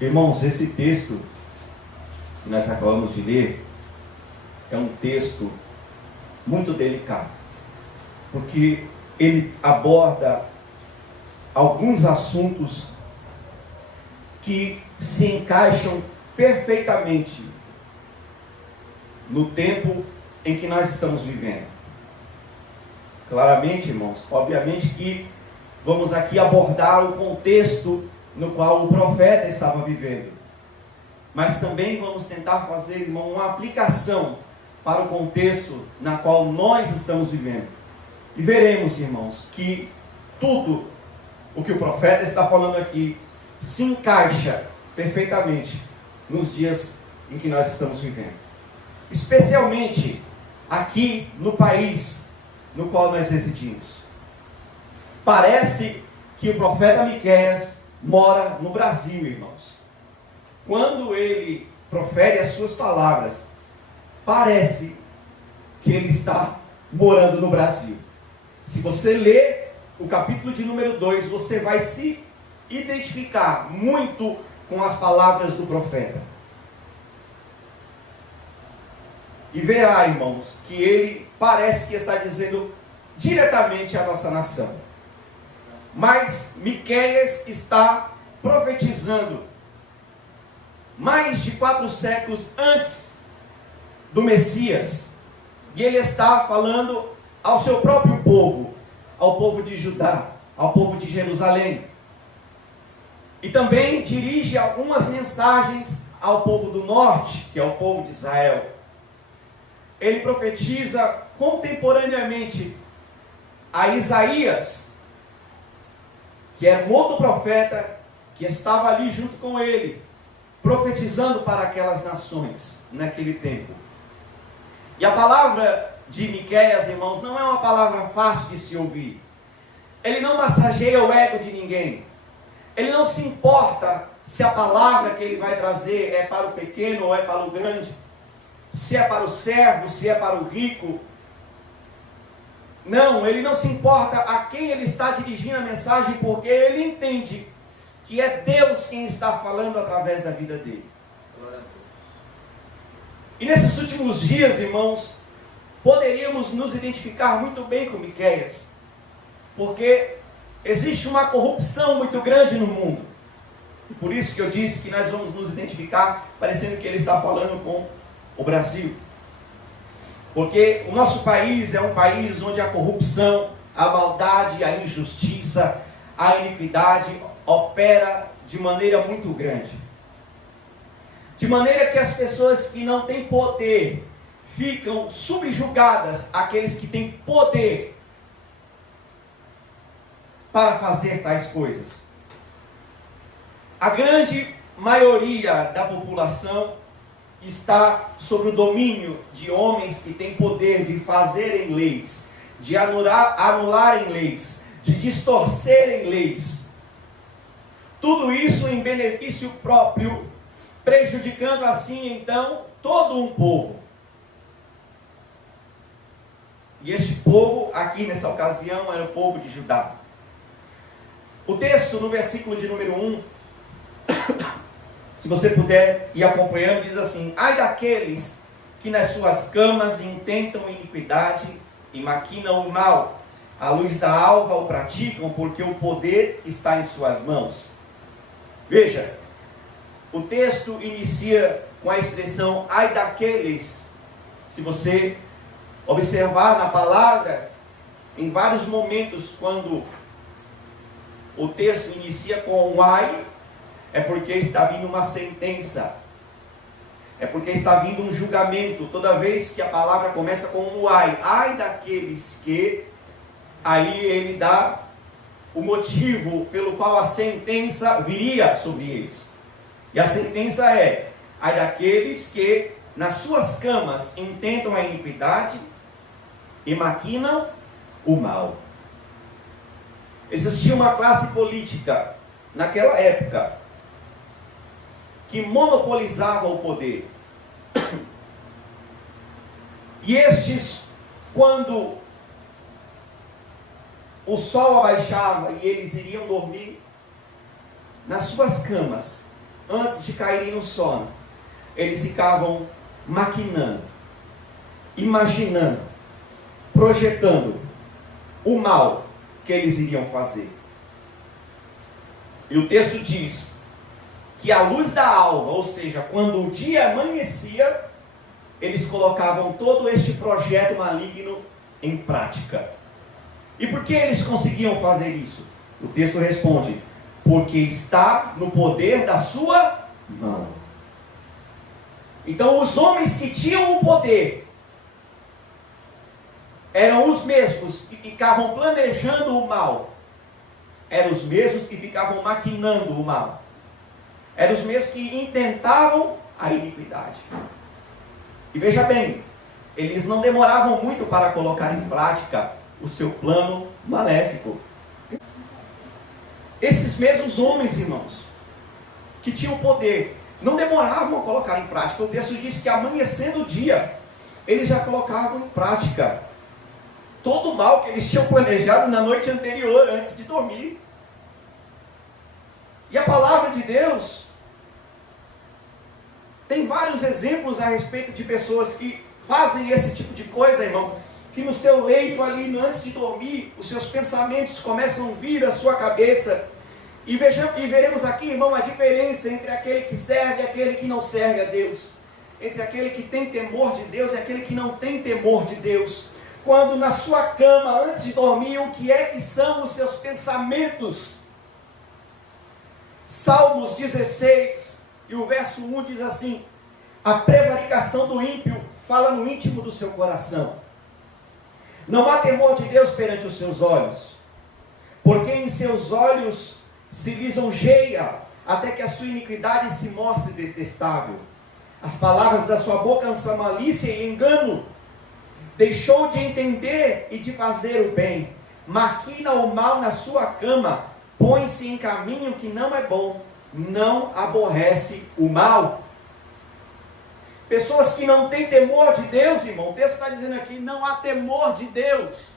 Irmãos, esse texto que nós acabamos de ler é um texto muito delicado, porque ele aborda alguns assuntos que se encaixam perfeitamente no tempo em que nós estamos vivendo. Claramente, irmãos, obviamente que vamos aqui abordar o contexto no qual o profeta estava vivendo, mas também vamos tentar fazer, irmão, uma aplicação para o contexto na qual nós estamos vivendo. E veremos, irmãos, que tudo o que o profeta está falando aqui se encaixa perfeitamente nos dias em que nós estamos vivendo, especialmente aqui no país no qual nós residimos. Parece que o profeta Miqueias mora no Brasil, irmãos. Quando ele profere as suas palavras, parece que ele está morando no Brasil. Se você ler o capítulo de número 2, você vai se identificar muito com as palavras do profeta. E verá, irmãos, que ele parece que está dizendo diretamente à nossa nação. Mas Miqueias está profetizando mais de 4 séculos antes do Messias. E ele está falando ao seu próprio povo, ao povo de Judá, ao povo de Jerusalém. E também dirige algumas mensagens ao povo do norte, que é o povo de Israel. Ele profetiza contemporaneamente a Isaías, que era um outro profeta que estava ali junto com ele, profetizando para aquelas nações naquele tempo. E a palavra de Miqueias, irmãos, não é uma palavra fácil de se ouvir. Ele não massageia o ego de ninguém. Ele não se importa se a palavra que ele vai trazer é para o pequeno ou é para o grande, se é para o servo, se é para o rico. Não, ele não se importa a quem ele está dirigindo a mensagem, porque ele entende que é Deus quem está falando através da vida dele. E nesses últimos dias, irmãos, poderíamos nos identificar muito bem com Miqueias, porque existe uma corrupção muito grande no mundo. E por isso que eu disse que nós vamos nos identificar, parecendo que ele está falando com o Brasil. Porque o nosso país é um país onde a corrupção, a maldade, a injustiça, a iniquidade opera de maneira muito grande. De maneira que as pessoas que não têm poder ficam subjugadas àqueles que têm poder para fazer tais coisas. A grande maioria da população está sob o domínio de homens que têm poder de fazerem leis, de anularem leis, de distorcerem leis. Tudo isso em benefício próprio, prejudicando assim então todo um povo. E este povo aqui nessa ocasião era o povo de Judá. O texto no versículo de número 1, se você puder ir acompanhando, diz assim: ai daqueles que nas suas camas intentam iniquidade e maquinam o mal, à luz da alva o praticam, porque o poder está em suas mãos. Veja, o texto inicia com a expressão ai daqueles. Se você observar na palavra, em vários momentos, quando o texto inicia com um ai, é porque está vindo uma sentença, é porque está vindo um julgamento. Toda vez que a palavra começa com um ai daqueles que, aí ele dá o motivo pelo qual a sentença viria sobre eles. E a sentença é: ai daqueles que nas suas camas intentam a iniquidade e maquinam o mal. Existia uma classe política naquela época que monopolizava o poder. E estes, quando o sol abaixava e eles iriam dormir nas suas camas, antes de caírem no sono, eles ficavam maquinando, imaginando, projetando o mal que eles iriam fazer. E o texto diz que à luz da alva, ou seja, quando o dia amanhecia, eles colocavam todo este projeto maligno em prática. E por que eles conseguiam fazer isso? O texto responde: porque está no poder da sua mão. Então os homens que tinham o poder eram os mesmos que ficavam planejando o mal, eram os mesmos que ficavam maquinando o mal, eram os mesmos que intentavam a iniquidade. E veja bem, eles não demoravam muito para colocar em prática o seu plano maléfico. Esses mesmos homens, irmãos, que tinham poder, não demoravam a colocar em prática. O texto diz que amanhecendo o dia, eles já colocavam em prática todo o mal que eles tinham planejado na noite anterior, antes de dormir. E a palavra de Deus tem vários exemplos a respeito de pessoas que fazem esse tipo de coisa, irmão, que no seu leito ali, antes de dormir, os seus pensamentos começam a vir à sua cabeça. E veremos aqui, irmão, a diferença entre aquele que serve e aquele que não serve a Deus. Entre aquele que tem temor de Deus e aquele que não tem temor de Deus. Quando na sua cama, antes de dormir, o que é que são os seus pensamentos? Salmos 16, e o verso 1 diz assim: a prevaricação do ímpio fala no íntimo do seu coração. Não há temor de Deus perante os seus olhos, porque em seus olhos se lisonjeia, até que a sua iniquidade se mostre detestável. As palavras da sua boca são malícia e engano. Deixou de entender e de fazer o bem. Maquina o mal na sua cama. Põe-se em caminho que não é bom. Não aborrece o mal. Pessoas que não têm temor de Deus, irmão. O texto está dizendo aqui, não há temor de Deus.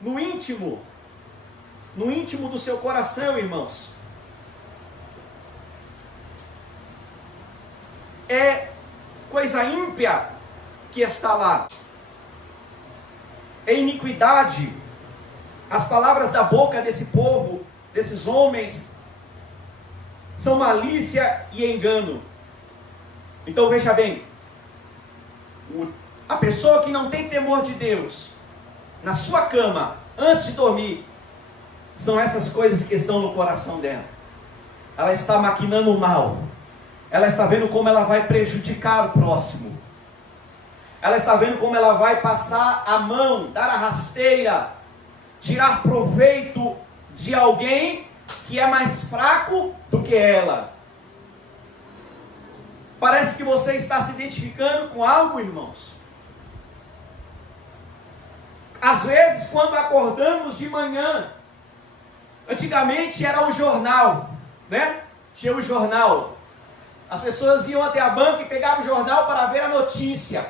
No íntimo do seu coração, irmãos. É coisa ímpia que está lá. É iniquidade. As palavras da boca desse povo, desses homens, são malícia e engano. Então veja bem, a pessoa que não tem temor de Deus, na sua cama, antes de dormir, são essas coisas que estão no coração dela. Ela está maquinando o mal. Ela está vendo como ela vai prejudicar o próximo. Ela está vendo como ela vai passar a mão, dar a rasteira, tirar proveito de alguém que é mais fraco do que ela. Parece que você está se identificando com algo, irmãos. Às vezes, quando acordamos de manhã, antigamente era o jornal, né? Tinha o jornal. As pessoas iam até a banca e pegavam o jornal para ver a notícia.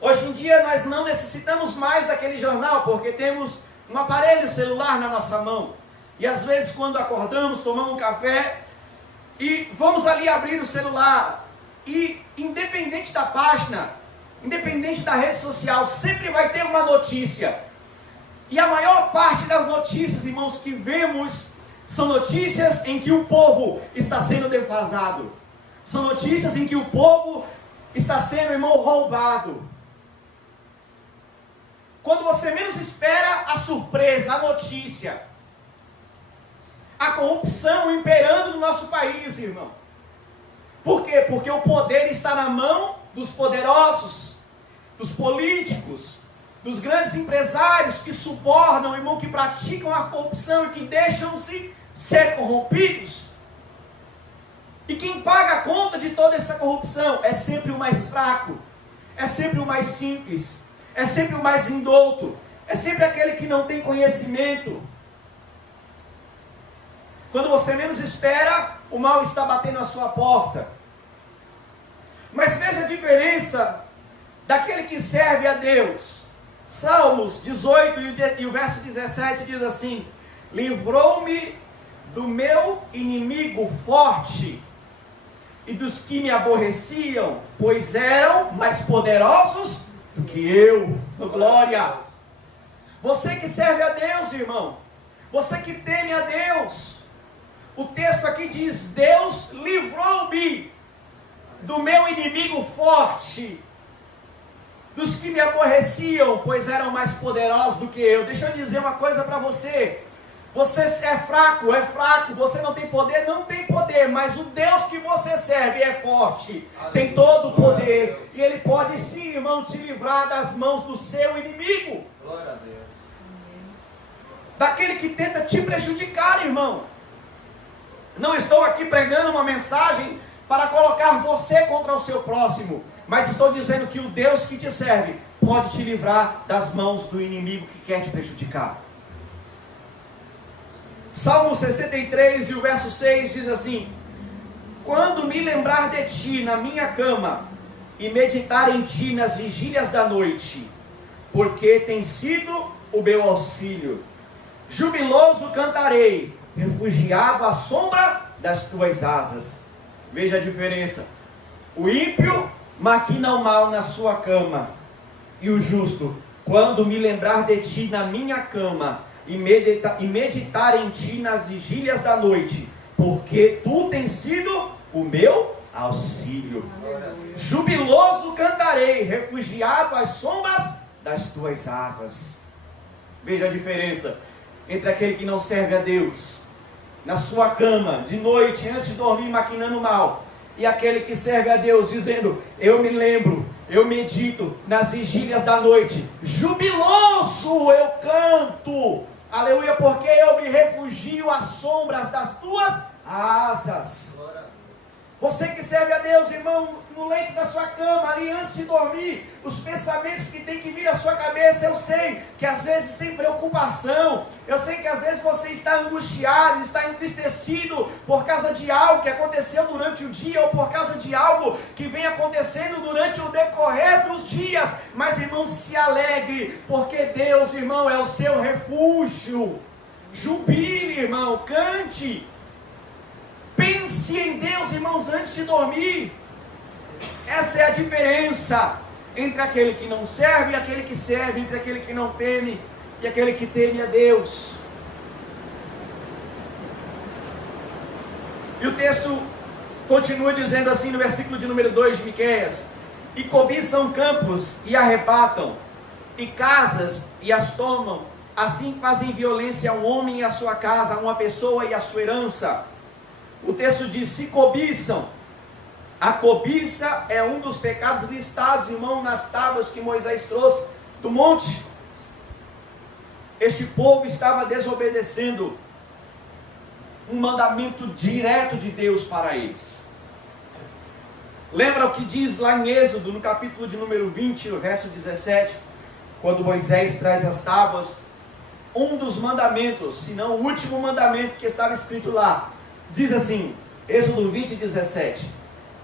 Hoje em dia nós não necessitamos mais daquele jornal, porque temos um aparelho celular na nossa mão. E às vezes quando acordamos, tomamos um café e vamos ali abrir o celular. E independente da página, independente da rede social, sempre vai ter uma notícia. E a maior parte das notícias, irmãos, que vemos, são notícias em que o povo está sendo defasado. São notícias em que o povo está sendo, irmão, roubado. Quando você menos espera, a surpresa, a notícia. A corrupção imperando no nosso país, irmão. Por quê? Porque o poder está na mão dos poderosos, dos políticos, dos grandes empresários que subornam, irmão, que praticam a corrupção e que deixam-se ser corrompidos. E quem paga a conta de toda essa corrupção é sempre o mais fraco, é sempre o mais simples, é sempre o mais indouto, é sempre aquele que não tem conhecimento. Quando você menos espera, o mal está batendo à sua porta. Mas veja a diferença daquele que serve a Deus. Salmos 18 e o verso 17 diz assim: livrou-me do meu inimigo forte e dos que me aborreciam, pois eram mais poderosos do que eu. Glória! Você que serve a Deus, irmão, você que teme a Deus, o texto aqui diz: Deus livrou-me do meu inimigo forte, dos que me aborreciam, pois eram mais poderosos do que eu. Deixa eu dizer uma coisa para você. Você é fraco, você não tem poder, mas o Deus que você serve é forte, tem todo o poder, e Ele pode sim, irmão, te livrar das mãos do seu inimigo, Glória a Deus. daquele que tenta te prejudicar, irmão. Não estou aqui pregando uma mensagem para colocar você contra o seu próximo, mas estou dizendo que o Deus que te serve pode te livrar das mãos do inimigo que quer te prejudicar. Salmo 63 e o verso 6 diz assim: quando me lembrar de ti na minha cama e meditar em ti nas vigílias da noite, porque tem sido o meu auxílio, jubiloso cantarei, refugiado à sombra das tuas asas. Veja a diferença. O ímpio maquina o mal na sua cama, e o justo, quando me lembrar de ti na minha cama e meditar em ti nas vigílias da noite, porque tu tens sido o meu auxílio. Jubiloso cantarei, refugiado às sombras das tuas asas. Veja a diferença entre aquele que não serve a Deus na sua cama, de noite, antes de dormir, maquinando mal, e aquele que serve a Deus, dizendo: eu me lembro, eu medito nas vigílias da noite, jubiloso eu canto, aleluia, porque eu me refugio às sombras das tuas asas. Você que serve a Deus, irmão, no leito da sua cama, ali antes de dormir, os pensamentos que tem que vir à sua cabeça, eu sei que às vezes tem preocupação, eu sei que às vezes você está angustiado, está entristecido por causa de algo que aconteceu durante o dia, ou por causa de algo que vem acontecendo durante o decorrer dos dias, mas irmão, se alegre, porque Deus, irmão, é o seu refúgio. Jubile, irmão, cante. Pense em Deus, irmãos, antes de dormir. Essa é a diferença entre aquele que não serve e aquele que serve, entre aquele que não teme e aquele que teme a Deus. E o texto continua dizendo assim no versículo de número 2 de Miqueias: e cobiçam campos e arrebatam, e casas e as tomam, assim fazem violência ao homem e à sua casa, a uma pessoa e à sua herança. O texto diz: se cobiçam. A cobiça é um dos pecados listados, irmão, nas tábuas que Moisés trouxe do monte. Este povo estava desobedecendo um mandamento direto de Deus para eles. Lembra o que diz lá em Êxodo, no capítulo de número 20, no verso 17, quando Moisés traz as tábuas, um dos mandamentos, se não o último mandamento que estava escrito lá, diz assim, Êxodo 20, 17: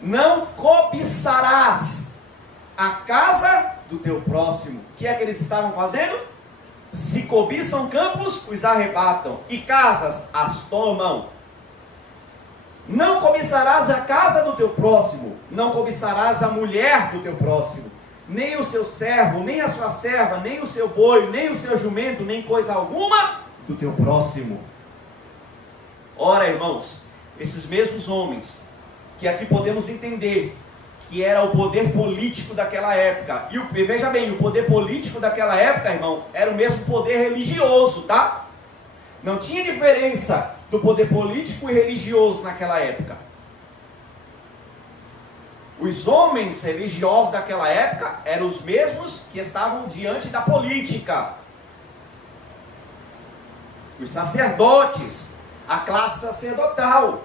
não cobiçarás a casa do teu próximo. O que é que eles estavam fazendo? Se cobiçam campos, os arrebatam, e casas as tomam. Não cobiçarás a casa do teu próximo, não cobiçarás a mulher do teu próximo, nem o seu servo, nem a sua serva, nem o seu boi, nem o seu jumento, nem coisa alguma do teu próximo. Ora, irmãos, esses mesmos homens, que aqui podemos entender que era o poder político daquela época, e veja bem, o poder político daquela época, irmão, era o mesmo poder religioso, tá? Não tinha diferença do poder político e religioso naquela época. Os homens religiosos daquela época eram os mesmos que estavam diante da política. Os sacerdotes, a classe sacerdotal,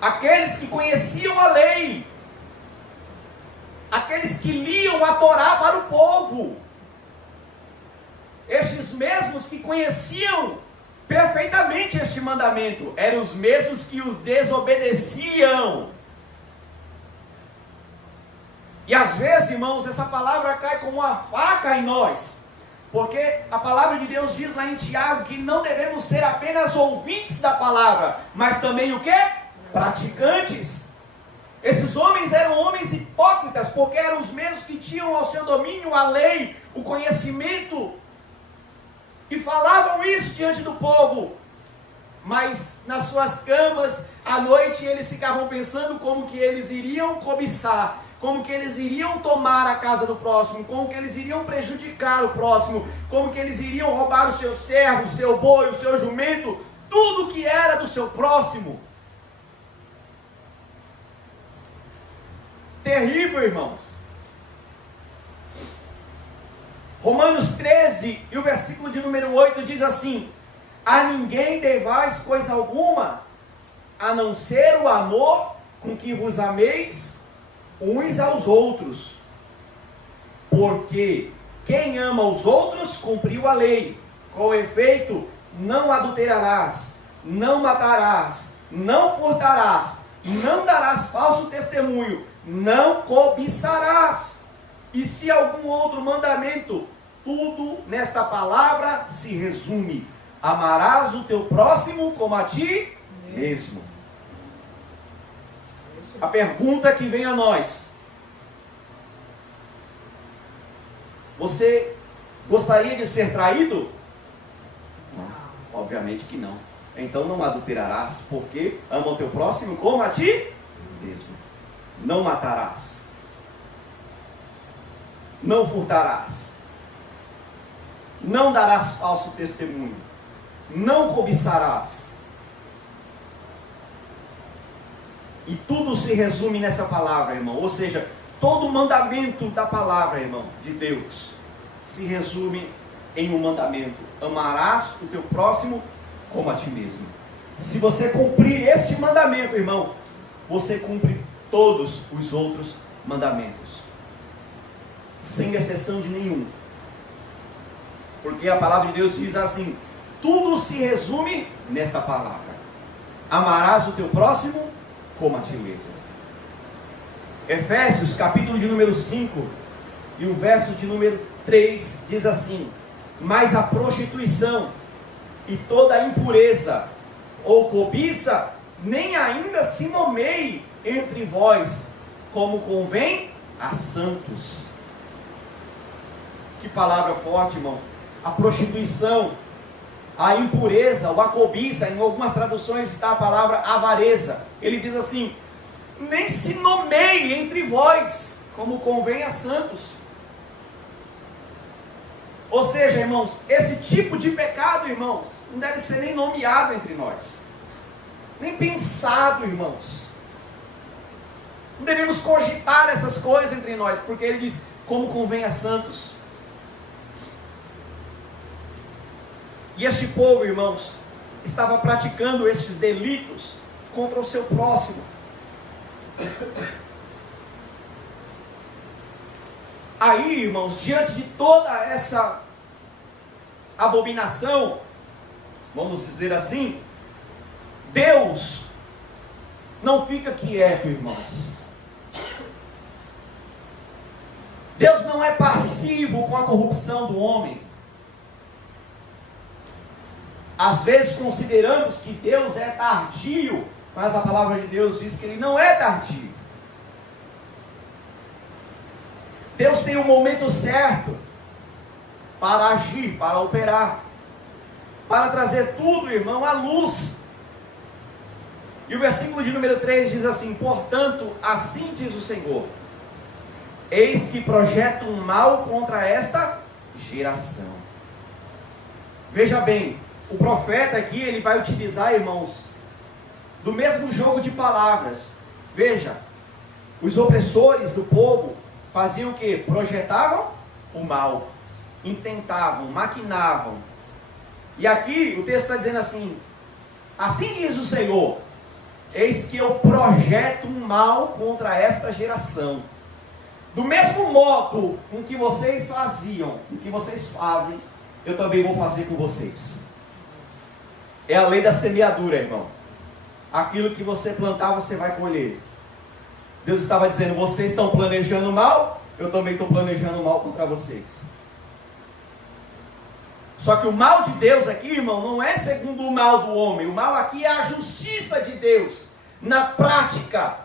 aqueles que conheciam a lei, aqueles que liam a Torá para o povo, estes mesmos que conheciam perfeitamente este mandamento, eram os mesmos que os desobedeciam. E às vezes, irmãos, essa palavra cai como uma faca em nós, Porque a palavra de Deus diz lá em Tiago que não devemos ser apenas ouvintes da palavra, mas também o quê? Praticantes. Esses homens eram homens hipócritas, porque eram os mesmos que tinham ao seu domínio a lei, o conhecimento, e falavam isso diante do povo. Mas nas suas camas, à noite, eles ficavam pensando como que eles iriam cobiçar, como que eles iriam tomar a casa do próximo, como que eles iriam prejudicar o próximo, como que eles iriam roubar o seu servo, o seu boi, o seu jumento, tudo que era do seu próximo. Terrível, irmãos. Romanos 13 e o versículo de número 8 diz assim: a ninguém devais coisa alguma, a não ser o amor com que vos ameis uns aos outros. Porque quem ama os outros cumpriu a lei. Com efeito, não adulterarás, não matarás, não furtarás, não darás falso testemunho, não cobiçarás. E se algum outro mandamento, tudo nesta palavra se resume: amarás o teu próximo como a ti mesmo. A pergunta que vem a nós: você gostaria de ser traído? Não, obviamente que não. Então não adulterarás, porque ama o teu próximo como a ti mesmo. Não matarás, não furtarás, não darás falso testemunho, não cobiçarás. E tudo se resume nessa palavra, irmão. Ou seja, todo o mandamento da palavra, irmão, de Deus, se resume em um mandamento: amarás o teu próximo como a ti mesmo. Se você cumprir este mandamento, irmão, você cumpre todos os outros mandamentos, sem exceção de nenhum. Porque a palavra de Deus diz assim: tudo se resume nesta palavra: amarás o teu próximo como a ti mesmo. Efésios, capítulo de número 5, e o verso de número 3, diz assim: mas a prostituição e toda a impureza ou cobiça nem ainda se nomeie entre vós, como convém a santos. Que palavra forte, irmão. A prostituição, a impureza, ou a cobiça, em algumas traduções está a palavra avareza. Ele diz assim: nem se nomeie entre vós, como convém a santos. Ou seja, irmãos, esse tipo de pecado, irmãos, não deve ser nem nomeado entre nós, nem pensado, irmãos. Não devemos cogitar essas coisas entre nós, porque ele diz: como convém a santos. E este povo, irmãos, estava praticando estes delitos contra o seu próximo. Aí, irmãos, diante de toda essa abominação, vamos dizer assim, Deus não fica quieto, irmãos. Deus não é passivo com a corrupção do homem. Às vezes consideramos que Deus é tardio, mas a palavra de Deus diz que Ele não é tardio. Deus tem um momento certo para agir, para operar, para trazer tudo, irmão, à luz. E o versículo de número 3 diz assim: portanto, assim diz o Senhor, eis que projeto um mal contra esta geração. Veja bem, o profeta aqui, ele vai utilizar, irmãos, do mesmo jogo de palavras. Veja, os opressores do povo faziam o quê? Projetavam o mal, intentavam, maquinavam. E aqui o texto está dizendo assim: assim diz o Senhor, eis que eu projeto um mal contra esta geração. Do mesmo modo com que vocês faziam, com que vocês fazem, eu também vou fazer com vocês. É a lei da semeadura, irmão. Aquilo que você plantar, você vai colher. Deus estava dizendo: vocês estão planejando mal, eu também estou planejando mal contra vocês. Só que o mal de Deus aqui, irmão, não é segundo o mal do homem. O mal aqui é a justiça de Deus. Na prática,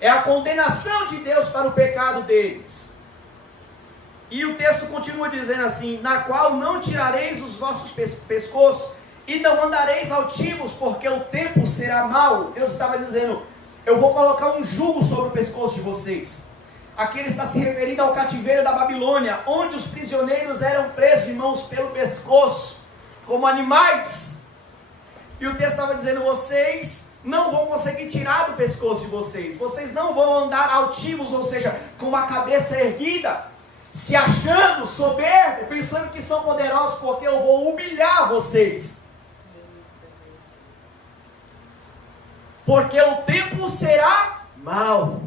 é a condenação de Deus para o pecado deles. E o texto continua dizendo assim: na qual não tirareis os vossos pescoços, e não andareis altivos, porque o tempo será mau. Deus estava dizendo: eu vou colocar um jugo sobre o pescoço de vocês. Aqui ele está se referindo ao cativeiro da Babilônia, onde os prisioneiros eram presos, irmãos, pelo pescoço, como animais. E o texto estava dizendo: vocês não vão conseguir tirar do pescoço de vocês. Vocês não vão andar altivos, ou seja, com a cabeça erguida, se achando soberbo, pensando que são poderosos, porque eu vou humilhar vocês. Porque o tempo será mau.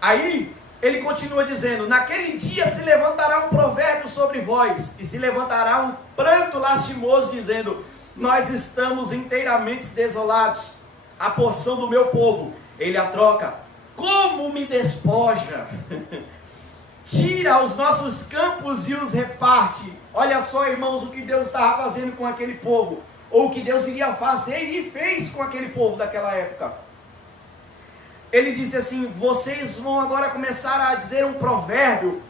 Aí, ele continua dizendo: naquele dia se levantará um provérbio sobre vós, e se levantará um pranto lastimoso, dizendo: nós estamos inteiramente desolados, a porção do meu povo, ele a troca, como me despoja, tira os nossos campos e os reparte. Olha só, irmãos, o que Deus estava fazendo com aquele povo, ou o que Deus iria fazer e fez com aquele povo daquela época. Ele disse assim: vocês vão agora começar a dizer um provérbio,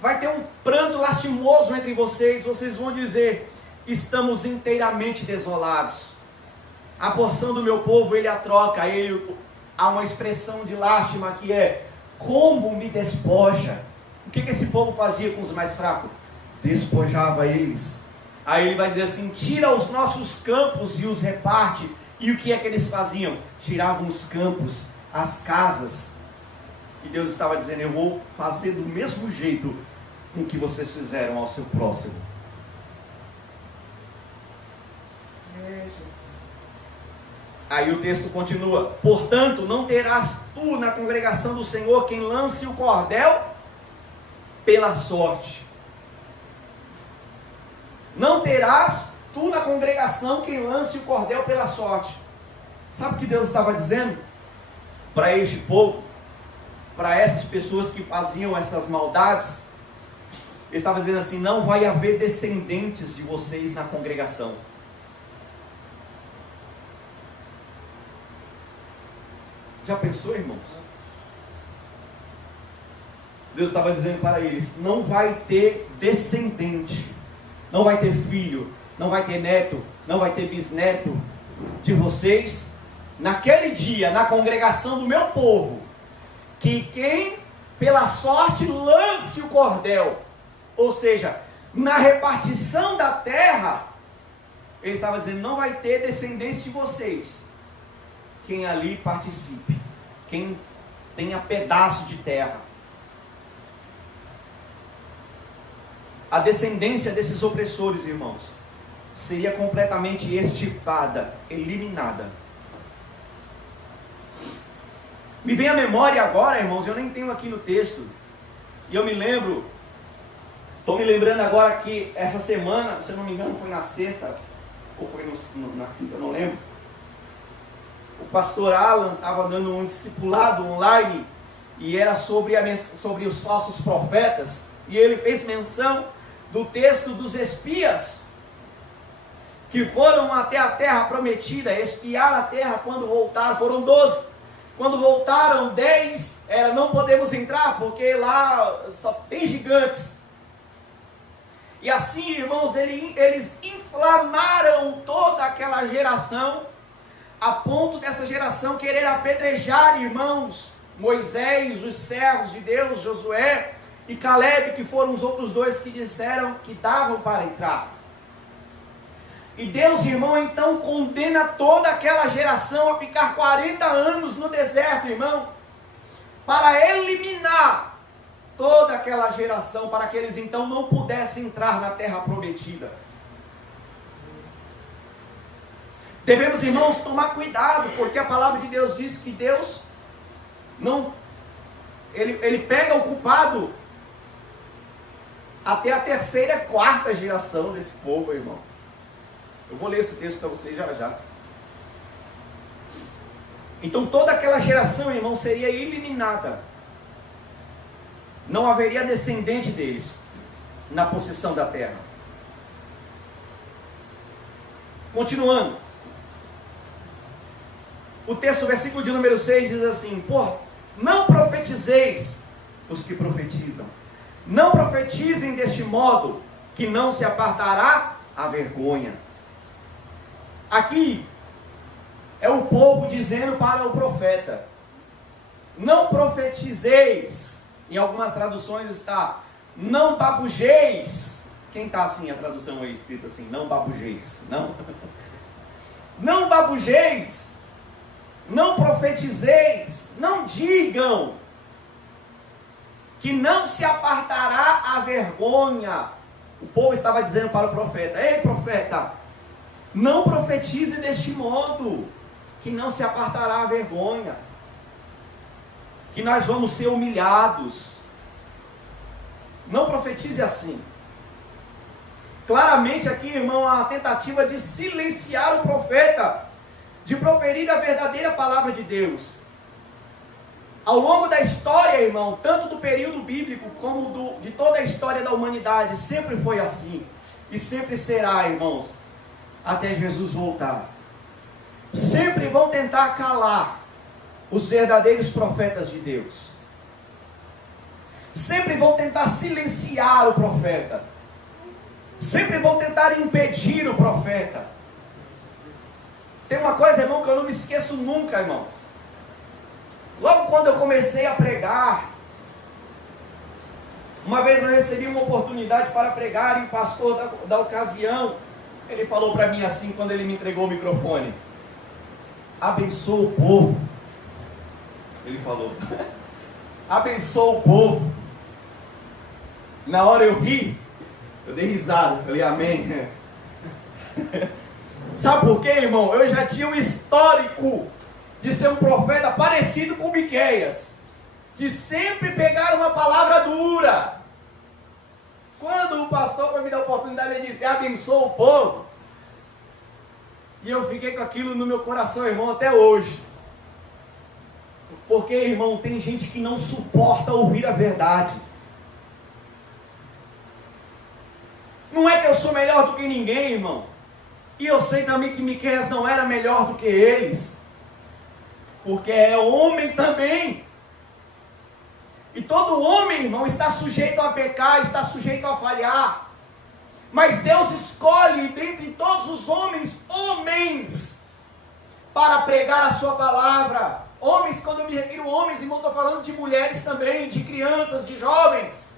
vai ter um pranto lastimoso entre vocês, vocês vão dizer: estamos inteiramente desolados, a porção do meu povo ele a troca. Há uma expressão de lástima que é: como me despoja. O que esse povo fazia com os mais fracos? Despojava eles. Aí ele vai dizer assim: tira os nossos campos e os reparte. E o que é que eles faziam? Tiravam os campos, as casas. E Deus estava dizendo: eu vou fazer do mesmo jeito com que vocês fizeram ao seu próximo. Aí o texto continua: portanto, não terás tu na congregação do Senhor quem lance o cordel pela sorte. Não terás tu na congregação quem lance o cordel pela sorte. Sabe o que Deus estava dizendo para este povo, para essas pessoas que faziam essas maldades? Ele estava dizendo assim: não vai haver descendentes de vocês na congregação. Já pensou, irmãos? Deus estava dizendo para eles: não vai ter descendente, não vai ter filho, não vai ter neto, não vai ter bisneto de vocês naquele dia, na congregação do meu povo, que quem pela sorte lance o cordel, ou seja, na repartição da terra, ele estava dizendo: não vai ter descendentes de vocês quem ali participe, quem tenha pedaço de terra. A descendência desses opressores, irmãos, seria completamente extirpada, eliminada. Me vem à memória agora, irmãos, eu nem tenho aqui no texto, e eu me lembro, estou me lembrando agora que essa semana, se eu não me engano foi na sexta, ou foi na quinta, eu não lembro, o pastor Alan estava dando um discipulado online, e era sobre os falsos profetas, e ele fez menção do texto dos espias, que foram até a terra prometida, espiar a terra. Quando voltaram, foram 12, quando voltaram 10, não podemos entrar, porque lá só tem gigantes. E assim, irmãos, eles inflamaram toda aquela geração, a ponto dessa geração querer apedrejar, irmãos, Moisés, os servos de Deus, Josué e Caleb, que foram os outros dois que disseram que davam para entrar. E Deus, irmão, então condena toda aquela geração a ficar 40 anos no deserto, irmão, para eliminar toda aquela geração, para que eles então não pudessem entrar na terra prometida. Devemos, irmãos, tomar cuidado, porque a palavra de Deus diz que Deus não, ele pega o culpado até a terceira e quarta geração desse povo, irmão. Eu vou ler esse texto para vocês já já. Então toda aquela geração, irmão, seria eliminada. Não haveria descendente deles. na possessão da terra. Continuando. O texto, versículo de número 6 diz assim: não profetizeis os que profetizam. Não profetizem deste modo, que não se apartará a vergonha. Aqui é o povo dizendo para o profeta: não profetizeis. Em algumas traduções está: não babujeis. Quem está assim, a tradução aí escrita assim: não babujeis. Não, não babujeis. Não profetizeis. Não digam que não se apartará a vergonha. O povo estava dizendo para o profeta: ei, profeta, não profetize deste modo, que não se apartará a vergonha, que nós vamos ser humilhados. Não profetize assim. Claramente aqui, irmão, há uma tentativa de silenciar o profeta, de proferir a verdadeira palavra de Deus. Ao longo da história, irmão, tanto do período bíblico como de toda a história da humanidade, sempre foi assim. E sempre será, irmãos, até Jesus voltar. Sempre vão tentar calar os verdadeiros profetas de Deus. Sempre vão tentar silenciar o profeta. Sempre vão tentar impedir o profeta. Tem uma coisa, irmão, que eu não me esqueço nunca, irmão. Logo quando eu comecei a pregar, uma vez eu recebi uma oportunidade para pregar, e o pastor da ocasião, ele falou para mim assim, quando ele me entregou o microfone: abençoa o povo. Ele falou: abençoa o povo. Na hora eu ri, eu dei risada, falei amém. Sabe por quê, irmão? Eu já tinha um histórico de ser um profeta parecido com Miqueias, de sempre pegar uma palavra dura. Quando o pastor foi me dar a oportunidade, ele disse: abençoa o povo. E eu fiquei com aquilo no meu coração, irmão, até hoje. Porque, irmão, tem gente que não suporta ouvir a verdade. Não é que eu sou melhor do que ninguém, irmão. E eu sei também que Miqueias não era melhor do que eles. Porque é homem também. E todo homem, irmão, está sujeito a pecar, está sujeito a falhar. Mas Deus escolhe dentre todos os homens, para pregar a sua palavra. Homens, quando eu me refiro a homens, irmão, estou falando de mulheres também, de crianças, de jovens.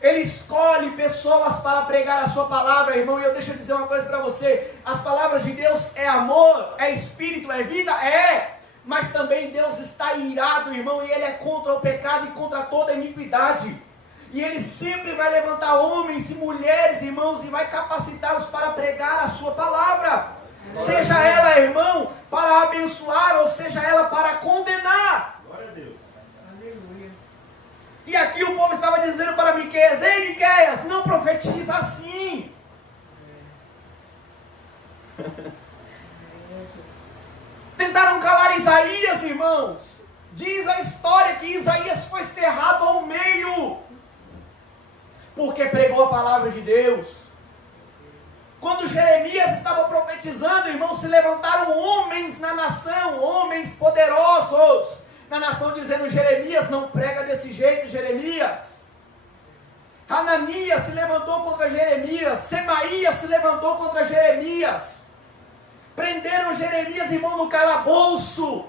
Ele escolhe pessoas para pregar a sua palavra, irmão. E eu deixo eu dizer uma coisa para você: as palavras de Deus é amor, é espírito, é vida, é. Mas também Deus está irado, irmão, e Ele é contra o pecado e contra toda a iniquidade. E Ele sempre vai levantar homens e mulheres, irmãos, e vai capacitá-los para pregar a sua palavra. Seja ela, irmão, para abençoar, ou seja ela para condenar. Glória a Deus. Aleluia. E aqui o povo estava dizendo para Miqueias: ei, Miqueias, não profetiza assim. Tentaram calar Isaías, irmãos. Diz a história que Isaías foi cerrado ao meio, porque pregou a palavra de Deus. Quando Jeremias estava profetizando, irmãos, se levantaram homens na nação, homens poderosos na nação, dizendo: Jeremias, não prega desse jeito, Jeremias. Hananias se levantou contra Jeremias, Semaías se levantou contra Jeremias. Prenderam Jeremias, irmão, no calabouço.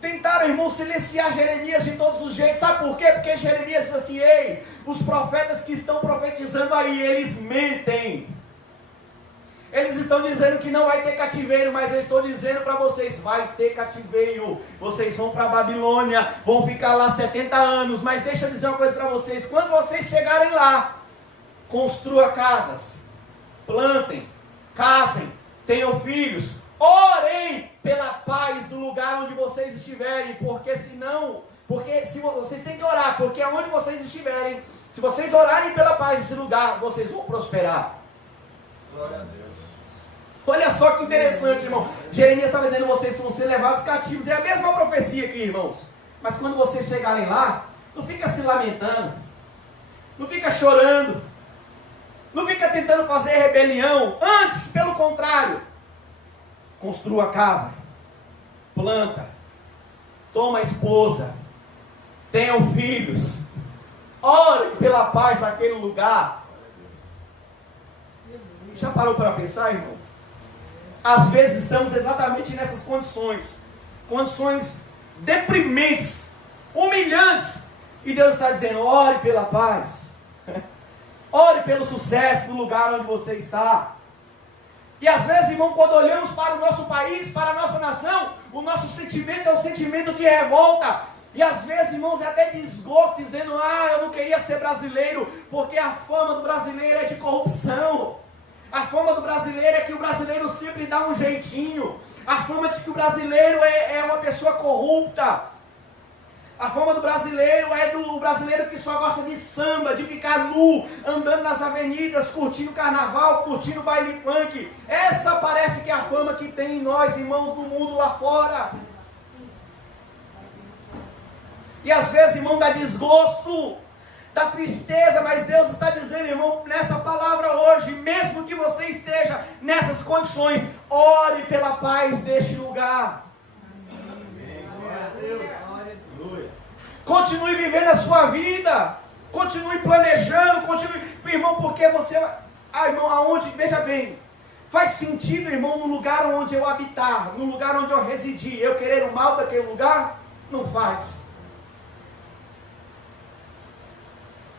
Tentaram, irmão, silenciar Jeremias de todos os jeitos. Sabe por quê? Porque Jeremias diz assim: ei, os profetas que estão profetizando aí, eles mentem. Eles estão dizendo que não vai ter cativeiro, mas eu estou dizendo para vocês: vai ter cativeiro. Vocês vão para a Babilônia, vão ficar lá 70 anos. Mas deixa eu dizer uma coisa para vocês: quando vocês chegarem lá, construa casas, plantem, casem, tenham filhos, orem pela paz do lugar onde vocês estiverem, porque vocês têm que orar, porque aonde vocês estiverem, se vocês orarem pela paz desse lugar, vocês vão prosperar. Glória a Deus. Olha só que interessante, irmão. Jeremias estava dizendo: vocês vão ser levados cativos. É a mesma profecia aqui, irmãos. Mas quando vocês chegarem lá, não fica se lamentando. Não fica chorando. Não fica tentando fazer rebelião. Antes, pelo contrário, construa a casa, planta, toma a esposa, tenham filhos, ore pela paz naquele lugar. Já parou para pensar, irmão? Às vezes estamos exatamente nessas condições deprimentes, humilhantes, e Deus está dizendo: ore pela paz, ore pelo sucesso do lugar onde você está. E às vezes, irmão, quando olhamos para o nosso país, para a nossa nação, o nosso sentimento é um sentimento de revolta. E às vezes, irmãos, é até desgosto, dizendo: eu não queria ser brasileiro, porque a fama do brasileiro é de corrupção. A fama do brasileiro é que o brasileiro sempre dá um jeitinho. A fama de que o brasileiro é uma pessoa corrupta. A fama do brasileiro é do brasileiro que só gosta de samba, de ficar nu, andando nas avenidas, curtindo carnaval, curtindo baile funk. Essa parece que é a fama que tem em nós, irmãos, do mundo lá fora. E às vezes, irmão, dá desgosto, dá tristeza, mas Deus está dizendo, irmão, nessa palavra hoje, mesmo que você esteja nessas condições, ore pela paz deste lugar. Amém. Glória a Deus. Continue vivendo a sua vida, continue planejando, irmão, porque você, irmão, aonde, veja bem, faz sentido, irmão, no lugar onde eu habitar, no lugar onde eu residir, eu querer o mal daquele lugar? Não faz.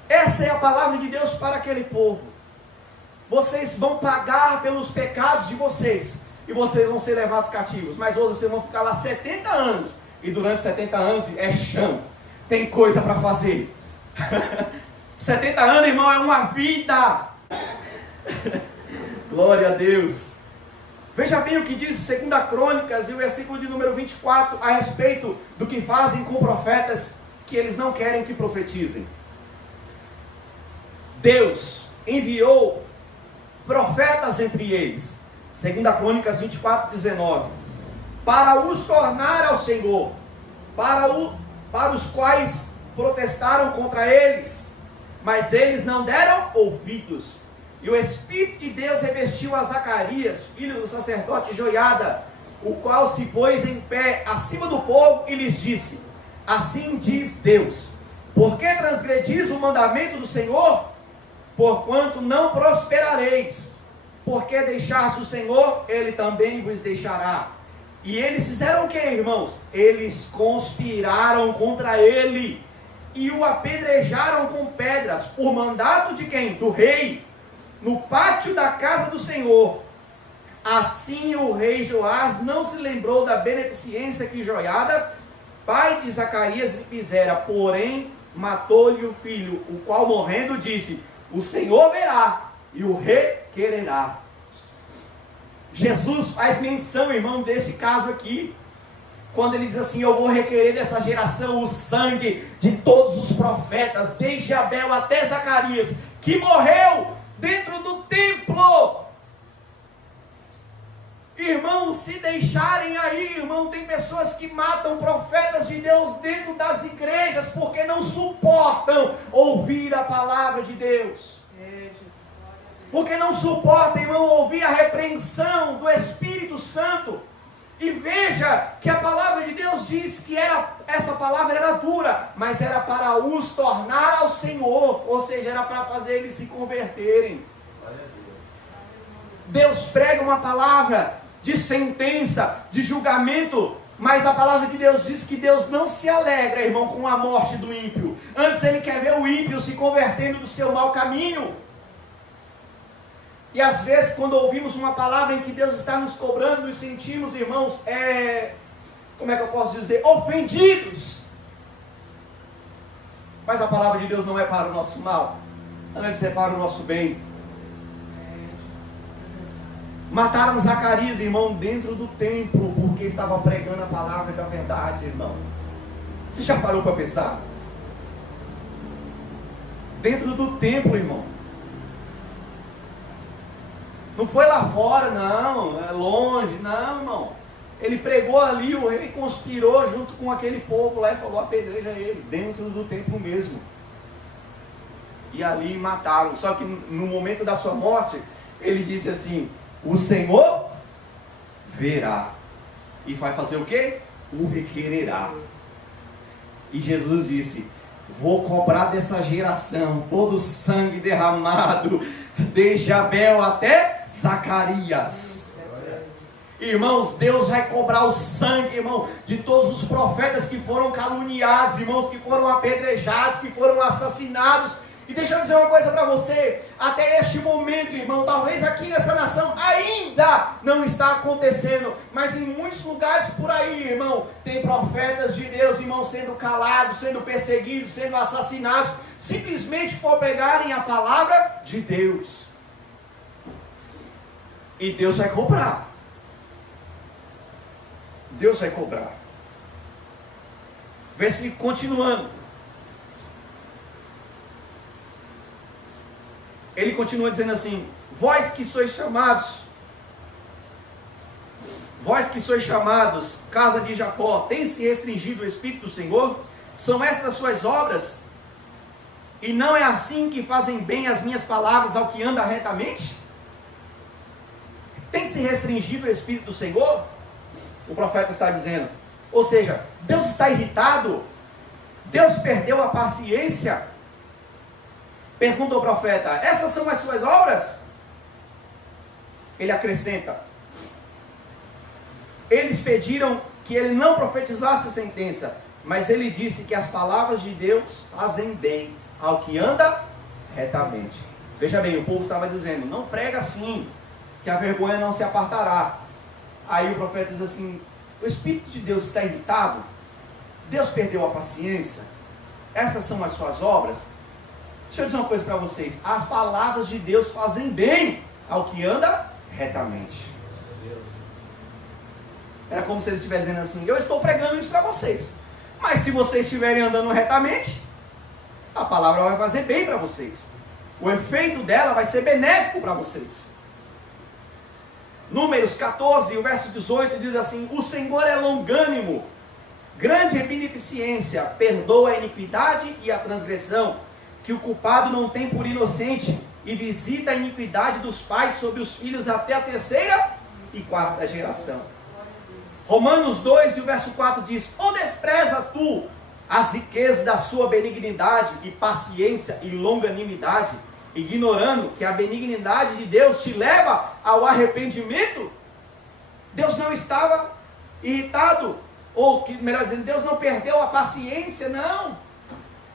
Essa é a palavra de Deus para aquele povo. Vocês vão pagar pelos pecados de vocês, e vocês vão ser levados cativos, mas hoje vocês vão ficar lá 70 anos, e durante 70 anos é chão, tem coisa para fazer. 70 anos, irmão, é uma vida. Glória a Deus. Veja bem o que diz 2 Crônicas, e o versículo de número 24, a respeito do que fazem com profetas que eles não querem que profetizem. Deus enviou profetas entre eles, 2 Crônicas 24, 19, para os tornar ao Senhor, para os quais protestaram contra eles, mas eles não deram ouvidos. E o Espírito de Deus revestiu a Zacarias, filho do sacerdote Joiada, o qual se pôs em pé acima do povo e lhes disse: assim diz Deus, por que transgredis o mandamento do Senhor? Porquanto não prosperareis, porque deixaste o Senhor, Ele também vos deixará. E eles fizeram o que, irmãos? Eles conspiraram contra ele, e o apedrejaram com pedras, por mandato de quem? Do rei, no pátio da casa do Senhor. Assim o rei Joás não se lembrou da beneficência que Joiada, pai de Zacarias, lhe fizera, porém matou-lhe o filho, o qual morrendo disse: o Senhor verá, e o requererá. Jesus faz menção, irmão, desse caso aqui, quando ele diz assim: eu vou requerer dessa geração o sangue de todos os profetas, desde Abel até Zacarias, que morreu dentro do templo. Irmão, se deixarem aí, irmão, tem pessoas que matam profetas de Deus dentro das igrejas, porque não suportam ouvir a palavra de Deus. Porque não suportam, irmão, ouvir a repreensão do Espírito Santo. E veja que a palavra de Deus diz que essa palavra era dura, mas era para os tornar ao Senhor, ou seja, era para fazer eles se converterem. Deus prega uma palavra de sentença, de julgamento, mas a palavra de Deus diz que Deus não se alegra, irmão, com a morte do ímpio. Antes Ele quer ver o ímpio se convertendo do seu mau caminho. E às vezes, quando ouvimos uma palavra em que Deus está nos cobrando, nos sentimos, irmãos, como é que eu posso dizer? Ofendidos. Mas a palavra de Deus não é para o nosso mal, antes é para o nosso bem. Mataram Zacarias, irmão, dentro do templo, porque estava pregando a palavra da verdade, irmão. Você já parou para pensar? Dentro do templo, irmão. Não foi lá fora, não, é longe, não, irmão. Ele pregou ali, o rei conspirou junto com aquele povo lá e falou: apedreja ele, dentro do templo mesmo. e ali mataram. Só que no momento da sua morte, ele disse assim: o Senhor verá. E vai fazer o quê? O requererá. E Jesus disse: vou cobrar dessa geração todo o sangue derramado, desde Abel até Zacarias. Irmãos, Deus vai cobrar o sangue, irmão, de todos os profetas que foram caluniados, irmãos, que foram apedrejados, que foram assassinados. E deixa eu dizer uma coisa para você, até este momento, irmão, talvez aqui nessa nação ainda não está acontecendo, mas em muitos lugares por aí, irmão, tem profetas de Deus, irmão, sendo calados, sendo perseguidos, sendo assassinados, simplesmente por pegarem a palavra de Deus. E Deus vai cobrar. Deus vai cobrar. Versículo continuando. Ele continua dizendo assim: vós que sois chamados, casa de Jacó, tem se restringido o Espírito do Senhor? São essas suas obras? E não é assim que fazem bem as minhas palavras ao que anda retamente? Tem se restringido o Espírito do Senhor? O profeta está dizendo. Ou seja, Deus está irritado? Deus perdeu a paciência? Pergunta o profeta: essas são as suas obras? Ele acrescenta: eles pediram que ele não profetizasse a sentença, mas ele disse que as palavras de Deus fazem bem ao que anda retamente. Veja bem, o povo estava dizendo: não prega assim, que a vergonha não se apartará. Aí o profeta diz assim: o Espírito de Deus está irritado? Deus perdeu a paciência? Essas são as suas obras? Deixa eu dizer uma coisa para vocês: as palavras de Deus fazem bem ao que anda retamente. Era como se ele estivesse dizendo assim: eu estou pregando isso para vocês, mas se vocês estiverem andando retamente, a palavra vai fazer bem para vocês. O efeito dela vai ser benéfico para vocês. Números 14, o verso 18 diz assim: o Senhor é longânimo, grande em beneficência, perdoa a iniquidade e a transgressão, que o culpado não tem por inocente, e visita a iniquidade dos pais sobre os filhos até a terceira e quarta geração. Romanos 2, e o verso 4 diz: ou despreza tu as riquezas da sua benignidade e paciência e longanimidade, ignorando que a benignidade de Deus te leva ao arrependimento? Deus não estava irritado, ou melhor dizendo, Deus não perdeu a paciência, não.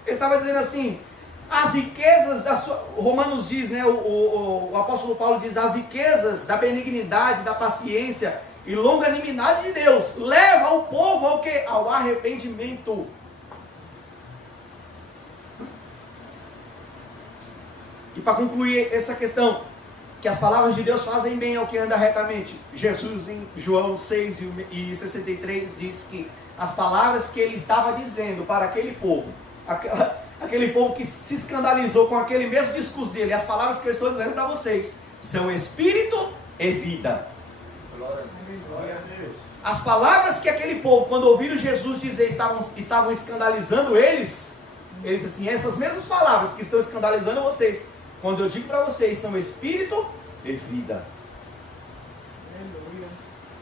Ele estava dizendo assim: as riquezas da sua... Romanos diz, né, o apóstolo Paulo diz: as riquezas da benignidade, da paciência e longanimidade de Deus leva o povo ao quê? Ao arrependimento. E para concluir essa questão, que as palavras de Deus fazem bem ao que anda retamente, Jesus em João 6 e 63 diz que as palavras que ele estava dizendo para aquele povo, aquele povo que se escandalizou com aquele mesmo discurso dele, as palavras que eu estou dizendo para vocês, são espírito e vida. Glória a Deus. As palavras que aquele povo, quando ouviram Jesus dizer, estavam escandalizando eles dizem assim: essas mesmas palavras que estão escandalizando vocês, quando eu digo para vocês, são espírito e vida.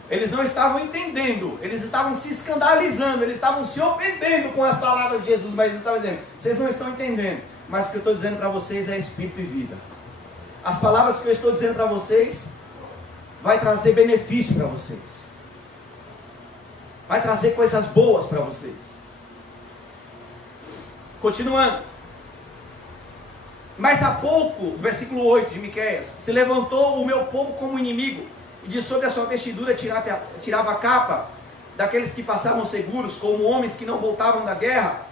Eles não estavam entendendo, eles estavam se escandalizando, eles estavam se ofendendo com as palavras de Jesus, mas eles estavam dizendo: vocês não estão entendendo, mas o que eu estou dizendo para vocês é espírito e vida. As palavras que eu estou dizendo para vocês vai trazer benefício para vocês, vai trazer coisas boas para vocês. Continuando, mas há pouco, versículo 8 de Miqueias: se levantou o meu povo como inimigo, e de sobre a sua vestidura tirava a capa daqueles que passavam seguros, como homens que não voltavam da guerra.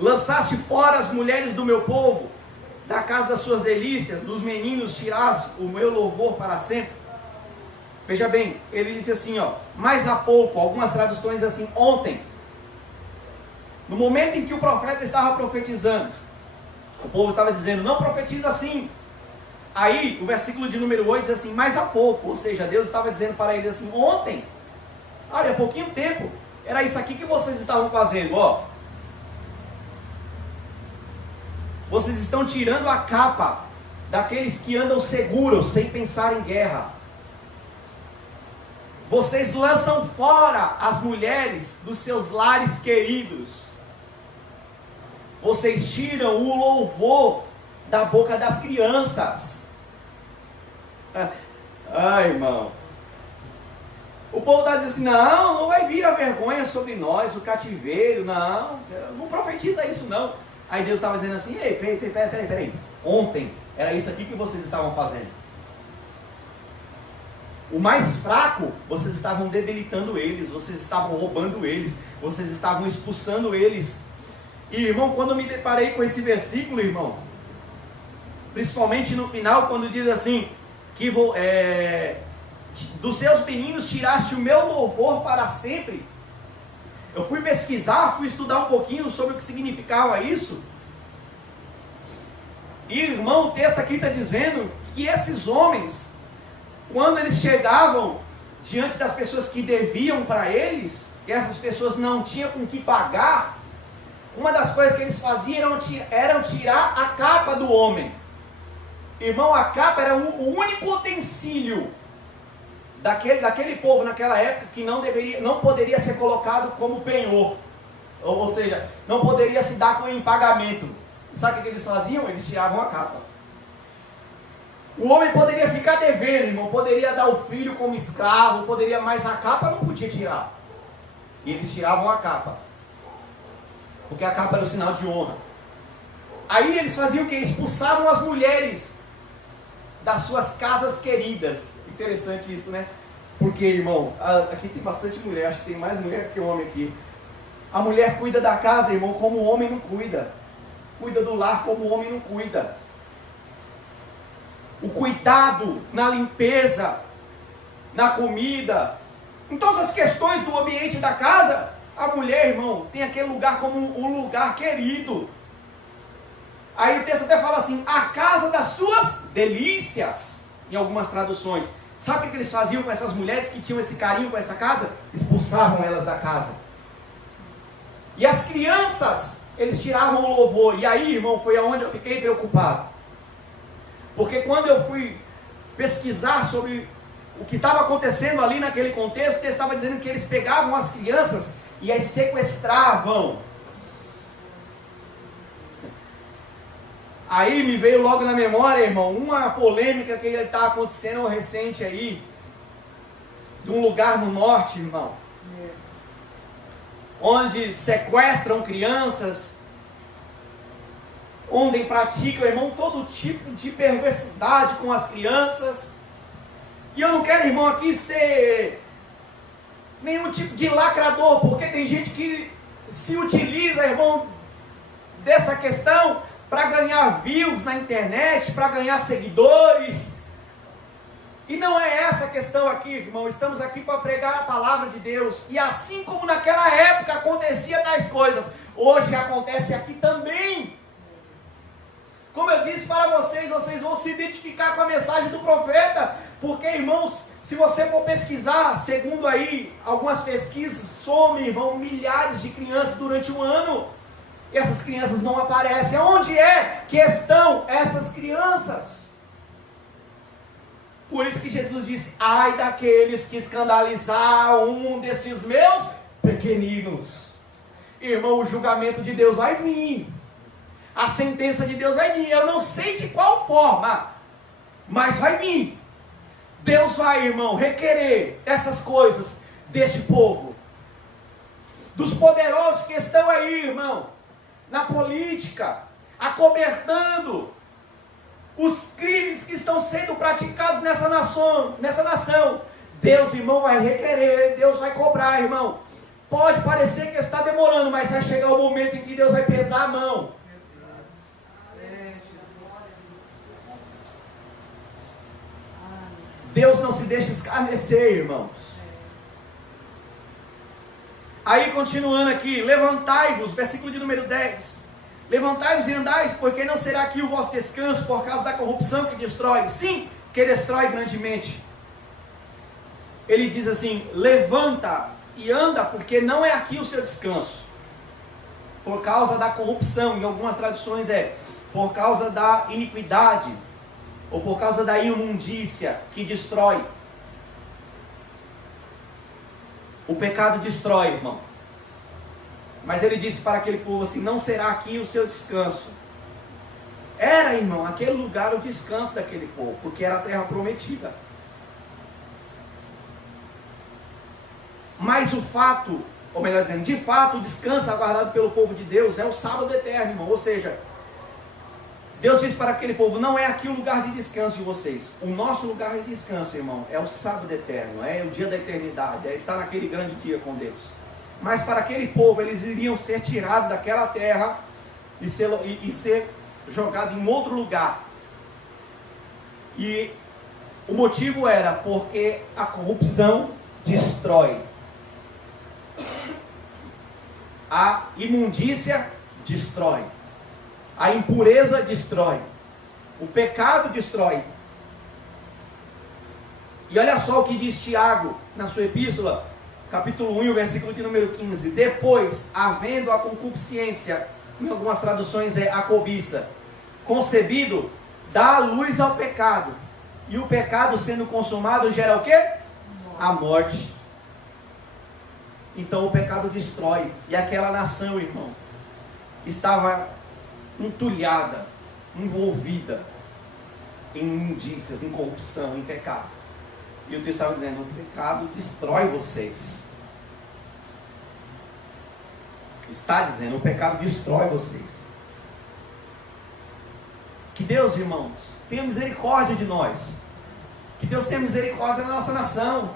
Lançaste fora as mulheres do meu povo, da casa das suas delícias, dos meninos tiraste o meu louvor para sempre. Veja bem, ele disse assim, mas há pouco, algumas traduções assim, ontem, no momento em que o profeta estava profetizando, o povo estava dizendo: não profetiza assim. Aí o versículo de número 8 diz assim: mas há pouco, ou seja, Deus estava dizendo para ele assim: ontem, olha, há pouquinho tempo, era isso aqui que vocês estavam fazendo, Vocês estão tirando a capa daqueles que andam seguros, sem pensar em guerra. Vocês lançam fora as mulheres dos seus lares queridos. Vocês tiram o louvor da boca das crianças. Ai, irmão. O povo está dizendo assim, não vai vir a vergonha sobre nós, o cativeiro, não profetiza isso não. Aí Deus estava dizendo assim, ei, peraí, ontem era isso aqui que vocês estavam fazendo. O mais fraco, vocês estavam debilitando eles, vocês estavam roubando eles, vocês estavam expulsando eles. E irmão, quando eu me deparei com esse versículo, irmão, principalmente no final, quando diz assim, que dos seus meninos tiraste o meu louvor para sempre. Eu fui pesquisar, fui estudar um pouquinho sobre o que significava isso. E irmão, o texto aqui está dizendo que esses homens, quando eles chegavam diante das pessoas que deviam para eles, e essas pessoas não tinham com que pagar, uma das coisas que eles faziam eram tirar a capa do homem. Irmão, a capa era o único utensílio daquele povo naquela época que não poderia ser colocado como penhor. Ou seja, não poderia se dar em pagamento. Sabe o que eles faziam? Eles tiravam a capa. O homem poderia ficar devendo, irmão, poderia dar o filho como escravo, mas a capa não podia tirar. E eles tiravam a capa. Porque a capa era o sinal de honra. Aí eles faziam o que? Expulsavam as mulheres das suas casas queridas. Interessante isso, né? Porque, irmão, aqui tem bastante mulher, acho que tem mais mulher que homem aqui. A mulher cuida da casa, irmão, como o homem não cuida. Cuida do lar como o homem não cuida. O cuidado na limpeza, na comida, em todas as questões do ambiente da casa, a mulher, irmão, tem aquele lugar como um lugar querido. Aí o texto até fala assim, a casa das suas delícias, em algumas traduções. Sabe o que eles faziam com essas mulheres que tinham esse carinho com essa casa? Expulsavam elas da casa. E as crianças, eles tiravam o louvor. E aí, irmão, foi aonde eu fiquei preocupado. Porque quando eu fui pesquisar sobre o que estava acontecendo ali naquele contexto, ele estava dizendo que eles pegavam as crianças e as sequestravam. Aí me veio logo na memória, irmão, uma polêmica que está acontecendo recente aí, de um lugar no norte, irmão, onde sequestram crianças, onde praticam, irmão, todo tipo de perversidade com as crianças. E eu não quero, irmão, aqui ser nenhum tipo de lacrador, porque tem gente que se utiliza, irmão, dessa questão para ganhar views na internet, para ganhar seguidores. E não é essa a questão aqui, irmão. Estamos aqui para pregar a palavra de Deus. E assim como naquela época acontecia tais coisas, hoje acontece aqui também. Como eu disse para vocês, vocês vão se identificar com a mensagem do profeta, porque, irmãos, se você for pesquisar, segundo aí algumas pesquisas, some, irmão, milhares de crianças durante um ano, e essas crianças não aparecem. Onde é que estão essas crianças? Por isso que Jesus disse, ai daqueles que escandalizar um destes meus pequeninos. Irmão, o julgamento de Deus vai vir. A sentença de Deus vai vir. Eu não sei de qual forma, mas vai vir. Deus vai, irmão, requerer essas coisas deste povo. Dos poderosos que estão aí, irmão, na política, acobertando os crimes que estão sendo praticados nessa nação. Deus, irmão, vai requerer, Deus vai cobrar, irmão. Pode parecer que está demorando, mas vai chegar o momento em que Deus vai pesar a mão. Deus não se deixa escarnecer, irmãos. Aí continuando aqui, levantai-vos, versículo de número 10. Levantai-vos e andais, porque não será aqui o vosso descanso por causa da corrupção que destrói. Sim, que destrói grandemente. Ele diz assim, levanta e anda, porque não é aqui o seu descanso. Por causa da corrupção, em algumas traduções por causa da iniquidade, ou por causa da imundícia que destrói. O pecado destrói, irmão. Mas ele disse para aquele povo assim: não será aqui o seu descanso. Era, irmão, aquele lugar o descanso daquele povo, porque era a terra prometida. Mas o fato, ou melhor dizendo, de fato, o descanso aguardado pelo povo de Deus é o sábado eterno, irmão. Ou seja, Deus disse para aquele povo: não é aqui o lugar de descanso de vocês. O nosso lugar de descanso, irmão, é o sábado eterno, é o dia da eternidade, é estar naquele grande dia com Deus. Mas para aquele povo, eles iriam ser tirados daquela terra e ser jogados em outro lugar. E o motivo era porque a corrupção destrói. A imundícia destrói. A impureza destrói. O pecado destrói. E olha só o que diz Tiago na sua epístola, capítulo 1, versículo de número 15. Depois, havendo a concupiscência, em algumas traduções é a cobiça, concebido, dá luz ao pecado. E o pecado sendo consumado gera o quê? A morte. Então o pecado destrói. E aquela nação, irmão, estava entulhada, envolvida em imundícias, em corrupção, em pecado. E o texto estava dizendo: o pecado destrói vocês. Está dizendo: o pecado destrói vocês. Que Deus, irmãos, tenha misericórdia de nós. Que Deus tenha misericórdia da nossa nação.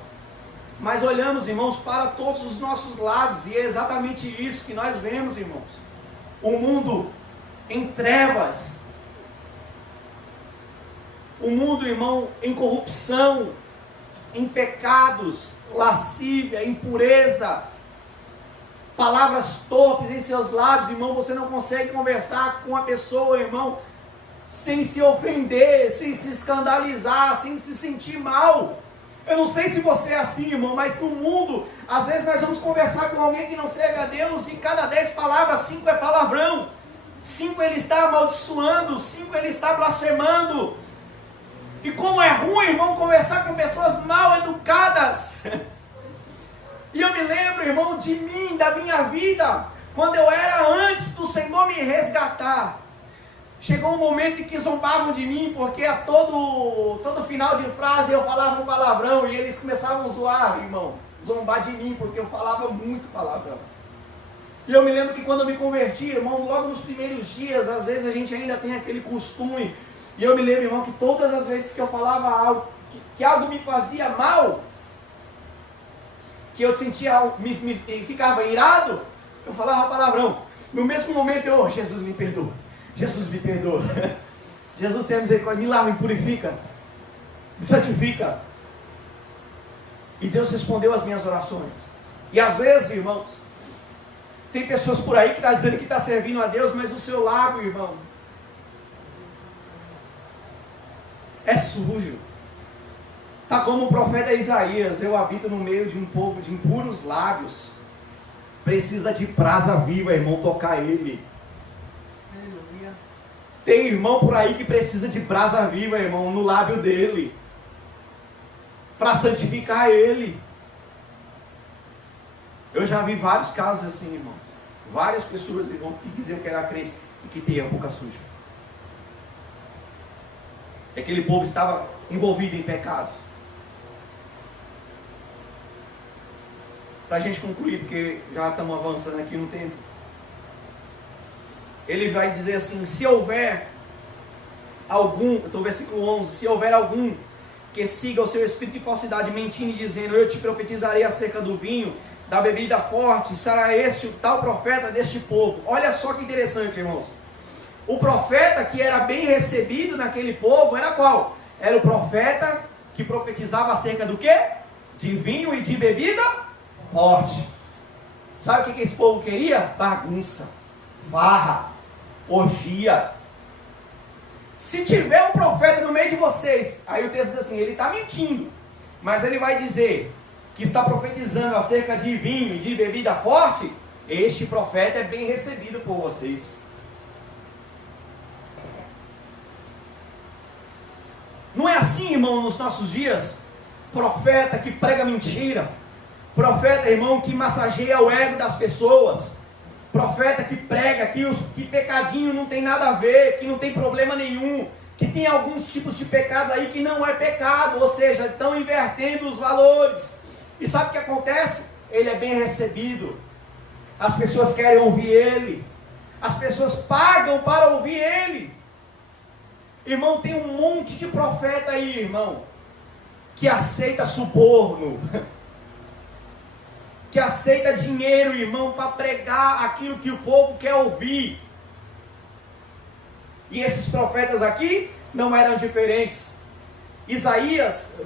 Mas olhamos, irmãos, para todos os nossos lados, e é exatamente isso que nós vemos, irmãos. O mundo em trevas. O mundo, irmão, em corrupção, em pecados, lascívia, impureza, palavras torpes em seus lábios. Irmão, você não consegue conversar com a pessoa, irmão, sem se ofender, sem se escandalizar, sem se sentir mal. Eu não sei se você é assim, irmão, mas no mundo, às vezes nós vamos conversar com alguém que não serve a Deus, e cada 10 palavras, 5 é palavrão, 5 ele está amaldiçoando, 5 ele está blasfemando. E como é ruim, irmão, conversar com pessoas mal educadas. E eu me lembro, irmão, de mim, da minha vida, quando eu era antes do Senhor me resgatar. Chegou um momento em que zombavam de mim, porque a todo final de frase eu falava um palavrão, e eles começavam a zoar, irmão, zombar de mim, porque eu falava muito palavrão. E eu me lembro que quando eu me converti, irmão, logo nos primeiros dias, às vezes a gente ainda tem aquele costume, e eu me lembro, irmão, que todas as vezes que eu falava algo, que algo me fazia mal, que eu sentia, ficava irado, eu falava palavrão. No mesmo momento eu: Jesus me perdoa. Jesus me perdoa. Jesus tem a misericórdia, me lava, me purifica, me santifica. E Deus respondeu as minhas orações. E às vezes, irmãos, tem pessoas por aí que estão dizendo que está servindo a Deus, mas o seu lábio, irmão, é sujo. Está como o profeta Isaías: eu habito no meio de um povo de impuros lábios. Precisa de brasa viva, irmão, tocar ele. Tem irmão por aí que precisa de brasa viva, irmão, no lábio dele, para santificar ele. Eu já vi vários casos assim, irmão. Várias pessoas, irmão, que diziam que era crente e que tinha a boca suja. Aquele povo estava envolvido em pecados. Para a gente concluir, porque já estamos avançando aqui no tempo. Ele vai dizer assim: se houver algum, então versículo 11, se houver algum que siga o seu espírito de falsidade, mentindo e dizendo: eu te profetizarei acerca do vinho, da bebida forte, será este o tal profeta deste povo. Olha só que interessante, irmãos. O profeta que era bem recebido naquele povo era qual? Era o profeta que profetizava acerca do quê? De vinho e de bebida forte. Sabe o que esse povo queria? Bagunça, farra, orgia. Se tiver um profeta no meio de vocês, aí o texto diz assim: ele está mentindo, mas ele vai dizer que está profetizando acerca de vinho e de bebida forte, este profeta é bem recebido por vocês. assim, irmão, nos nossos dias, profeta que prega mentira, profeta, irmão, que massageia o ego das pessoas, profeta que prega que pecadinho não tem nada a ver, que não tem problema nenhum, que tem alguns tipos de pecado aí que não é pecado, ou seja, estão invertendo os valores. E sabe o que acontece? Ele é bem recebido, as pessoas querem ouvir ele, as pessoas pagam para ouvir ele. Irmão, tem um monte de profeta aí, irmão, que aceita suborno, que aceita dinheiro, irmão, para pregar aquilo que o povo quer ouvir. E esses profetas aqui não eram diferentes. Isaías,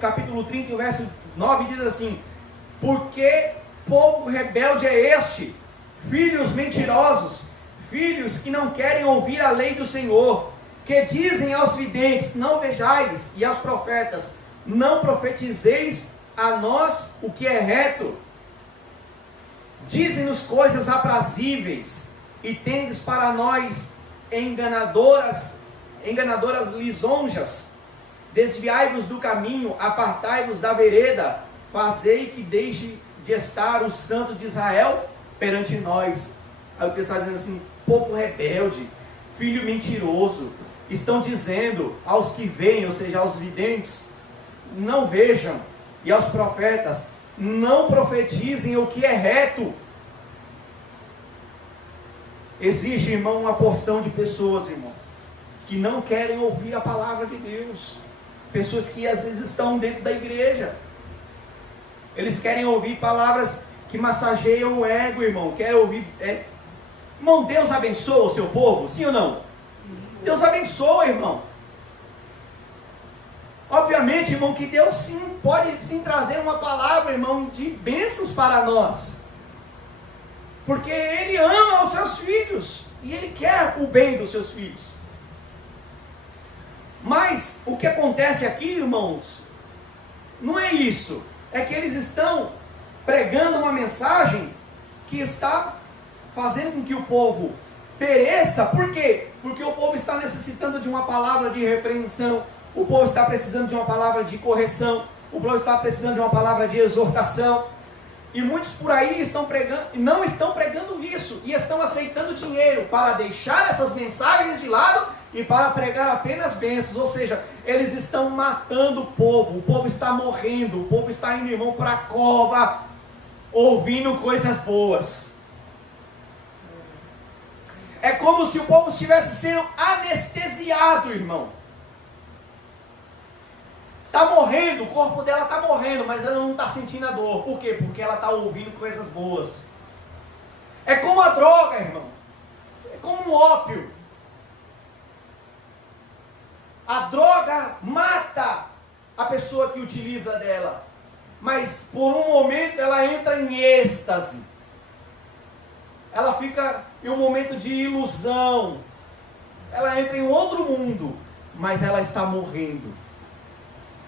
capítulo 30, o verso 9 diz assim: porque povo rebelde é este, filhos mentirosos, filhos que não querem ouvir a lei do Senhor, que dizem aos videntes, não vejais, e aos profetas, não profetizeis a nós o que é reto. Dizem-nos coisas aprazíveis, e tendes para nós enganadoras lisonjas. Desviai-vos do caminho, apartai-vos da vereda, fazei que deixe de estar o santo de Israel perante nós. Aí o texto está dizendo assim: povo rebelde, filho mentiroso, estão dizendo aos que veem, ou seja, aos videntes, não vejam, e aos profetas, não profetizem o que é reto. Existe, irmão, uma porção de pessoas, irmãos, que não querem ouvir a palavra de Deus. Pessoas que às vezes estão dentro da igreja, eles querem ouvir palavras que massageiam o ego, irmão. Querem ouvir, irmão, Deus abençoa o seu povo, sim ou não? Sim. Deus abençoa, irmão. Obviamente, irmão, que Deus sim pode sim trazer uma palavra, irmão, de bênçãos para nós, porque Ele ama os seus filhos, e Ele quer o bem dos seus filhos. Mas, o que acontece aqui, irmãos, não é isso, é que eles estão pregando uma mensagem que está fazendo com que o povo pereça. Por quê? Porque o povo está necessitando de uma palavra de repreensão, o povo está precisando de uma palavra de correção, o povo está precisando de uma palavra de exortação, e muitos por aí estão pregando, não estão pregando isso, e estão aceitando dinheiro para deixar essas mensagens de lado e para pregar apenas bênçãos. Ou seja, eles estão matando o povo está morrendo, o povo está indo, irmão, para a cova, ouvindo coisas boas. É como se o povo estivesse sendo anestesiado, irmão. Está morrendo, o corpo dela está morrendo, mas ela não está sentindo a dor. Por quê? Porque ela está ouvindo coisas boas. É como a droga, irmão. É como um ópio. A droga mata a pessoa que utiliza dela, mas por um momento ela entra em êxtase. Ela fica em um momento de ilusão. Ela entra em outro mundo, mas ela está morrendo.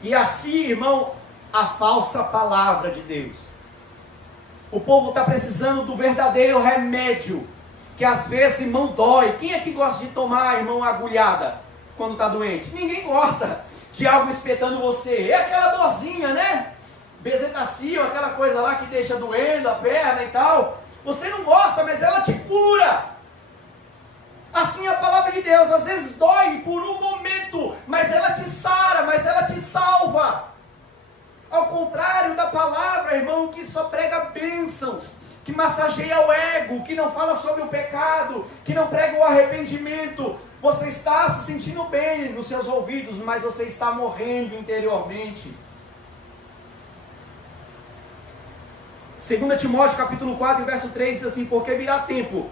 E assim, irmão, a falsa palavra de Deus. O povo está precisando do verdadeiro remédio, que às vezes, irmão, dói. Quem é que gosta de tomar, irmão, agulhada quando está doente? Ninguém gosta de algo espetando você. É aquela dorzinha, né? Bezetacil, aquela coisa lá que deixa doendo a perna e tal. Você não gosta, mas ela te cura. Assim é a palavra de Deus, às vezes dói por um momento, mas ela te sara, mas ela te salva. Ao contrário da palavra, irmão, que só prega bênçãos, que massageia o ego, que não fala sobre o pecado, que não prega o arrependimento. Você está se sentindo bem nos seus ouvidos, mas você está morrendo interiormente. 2 Timóteo capítulo 4, verso 3 diz assim: porque virá tempo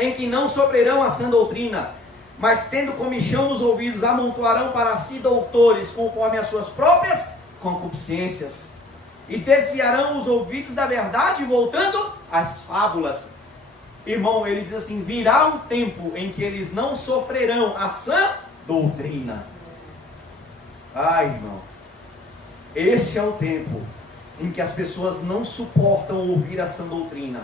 em que não sofrerão a sã doutrina, mas tendo comichão nos ouvidos, amontoarão para si doutores, conforme as suas próprias concupiscências, e desviarão os ouvidos da verdade, voltando às fábulas. Irmão, ele diz assim: virá um tempo em que eles não sofrerão a sã doutrina. Ai, irmão, este é o tempo em que as pessoas não suportam ouvir a sã doutrina.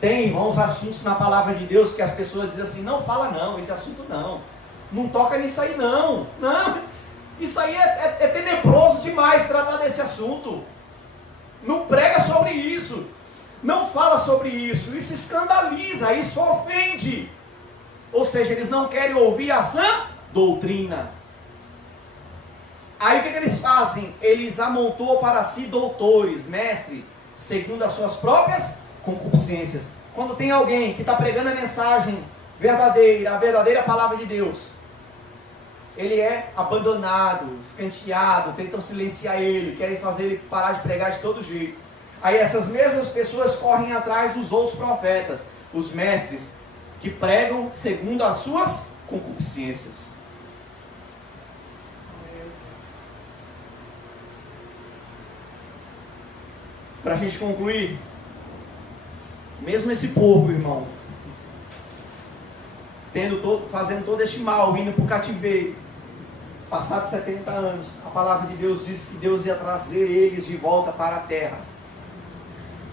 Tem, irmãos, assuntos na palavra de Deus que as pessoas dizem assim: não fala não, esse assunto não toca nisso aí não, Isso aí é tenebroso demais tratar desse assunto. Não prega sobre isso. Não fala sobre isso. Isso escandaliza, isso ofende. Ou seja, eles não querem ouvir a sã doutrina. Aí o que eles fazem? Eles amontoam para si doutores, mestres, segundo as suas próprias concupiscências. Quando tem alguém que está pregando a mensagem verdadeira, a verdadeira palavra de Deus, ele é abandonado, escanteado, tentam silenciar ele, querem fazer ele parar de pregar de todo jeito. Aí essas mesmas pessoas correm atrás dos outros profetas, os mestres, que pregam segundo as suas concupiscências. Para a gente concluir, mesmo esse povo, irmão, fazendo todo este mal, indo para o cativeiro, passados 70 anos, a palavra de Deus diz que Deus ia trazer eles de volta para a terra.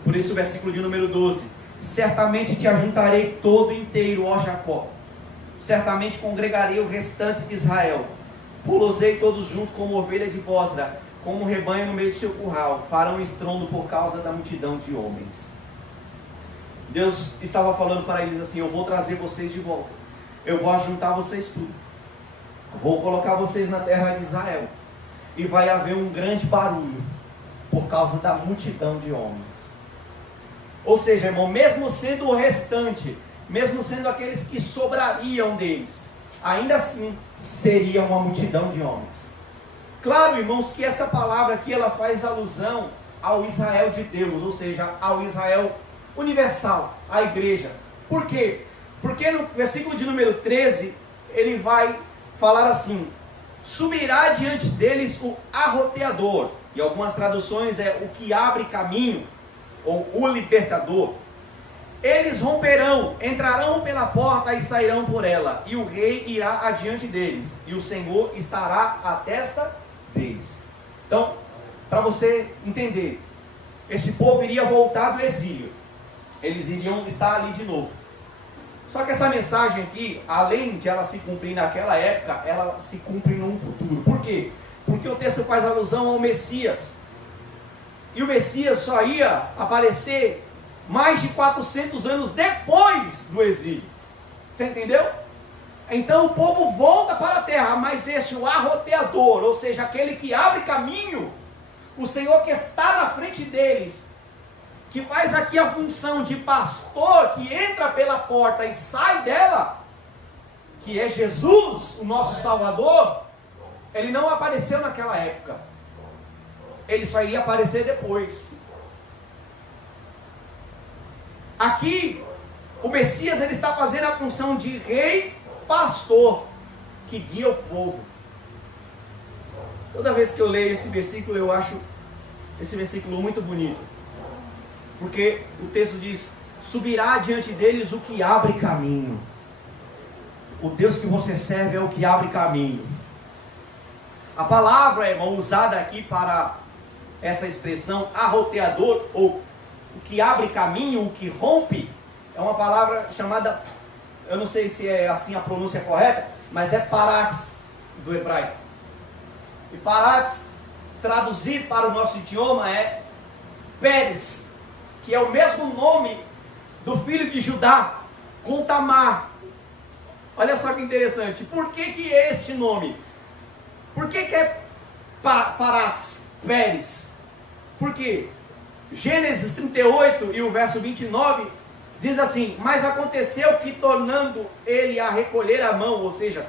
Por isso o versículo de número 12: certamente te ajuntarei todo inteiro, ó Jacó, certamente congregarei o restante de Israel, pulosei todos juntos como ovelha de Bosra, como um rebanho no meio do seu curral, farão estrondo por causa da multidão de homens. Deus estava falando para eles assim: eu vou trazer vocês de volta, eu vou ajuntar vocês tudo, vou colocar vocês na terra de Israel, e vai haver um grande barulho, por causa da multidão de homens. Ou seja, irmão, mesmo sendo o restante, mesmo sendo aqueles que sobrariam deles, ainda assim seria uma multidão de homens. Claro, irmãos, que essa palavra aqui ela faz alusão ao Israel de Deus, ou seja, ao Israel universal, à igreja. Por quê? Porque no versículo de número 13, ele vai falar assim: subirá diante deles o arroteador, e algumas traduções é o que abre caminho, ou o libertador. Eles romperão, entrarão pela porta e sairão por ela, e o rei irá adiante deles, e o Senhor estará à testa deles. Então, para você entender, esse povo iria voltar do exílio, eles iriam estar ali de novo. Só que essa mensagem aqui, além de ela se cumprir naquela época, ela se cumpre num futuro. Por quê? Porque o texto faz alusão ao Messias, e o Messias só ia aparecer mais de 400 anos depois do exílio. Você entendeu? Então o povo volta para a terra, mas este, o arroteador, ou seja, aquele que abre caminho, o Senhor que está na frente deles, que faz aqui a função de pastor, que entra pela porta e sai dela, que é Jesus, o nosso Salvador, ele não apareceu naquela época. Ele só iria aparecer depois. Aqui, o Messias ele está fazendo a função de rei, pastor, que guia o povo. Toda vez que eu leio esse versículo, eu acho esse versículo muito bonito. Porque o texto diz: subirá diante deles o que abre caminho. O Deus que você serve é o que abre caminho. A palavra, irmão, usada aqui para essa expressão arroteador, ou o que abre caminho, o que rompe, é uma palavra chamada, eu não sei se é assim a pronúncia correta, mas é paratz do hebraico. E paratz, traduzido para o nosso idioma, é Pérez, que é o mesmo nome do filho de Judá, com Tamar. Olha só que interessante. Por que é este nome? Por que é Paratz, Pérez? Por quê? Gênesis 38 e o verso 29 diz assim: mas aconteceu que, tornando ele a recolher a mão, ou seja,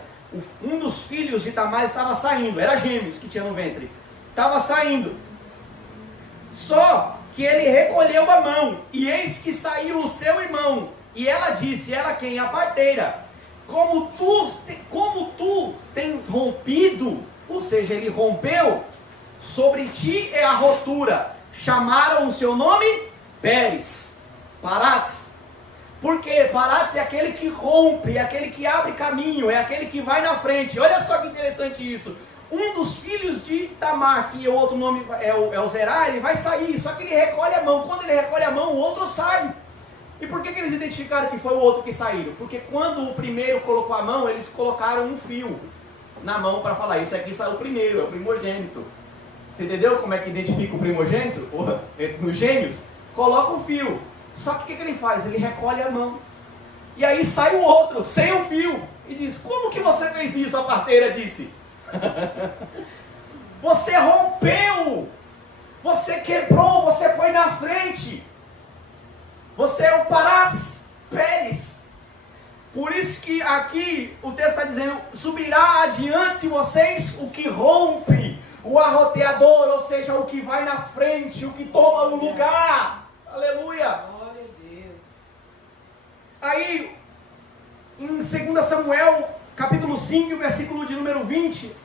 um dos filhos de Tamar estava saindo, era gêmeos que tinha no ventre, estava saindo, só que ele recolheu a mão, e eis que saiu o seu irmão, e ela disse, ela quem? A parteira, como tu tens rompido, ou seja, ele rompeu, sobre ti é a rotura. Chamaram o seu nome Pérez, Paratz. Por quê? Paratz é aquele que rompe, é aquele que abre caminho, é aquele que vai na frente. Olha só que interessante isso. Um dos filhos de Tamar, que o outro nome é o Zerá, ele vai sair, só que ele recolhe a mão. Quando ele recolhe a mão, o outro sai. E por que eles identificaram que foi o outro que saiu? Porque quando o primeiro colocou a mão, eles colocaram um fio. na mão para falar, esse aqui saiu primeiro, é o primogênito. Você entendeu como é que identifica o primogênito? Nos gêmeos? Coloca o fio. Só que o que ele faz? Ele recolhe a mão. E aí sai o outro, sem o fio. E diz, como que você fez isso? A parteira disse. Você rompeu. Você quebrou, você foi na frente. Você é o Parás Pérez. Por isso que aqui o texto está dizendo, subirá adiante de vocês o que rompe, o arroteador, ou seja, o que vai na frente, o que toma o lugar. Aleluia. Glória a Deus. Aí, em 2 Samuel, capítulo 5, versículo de número 20,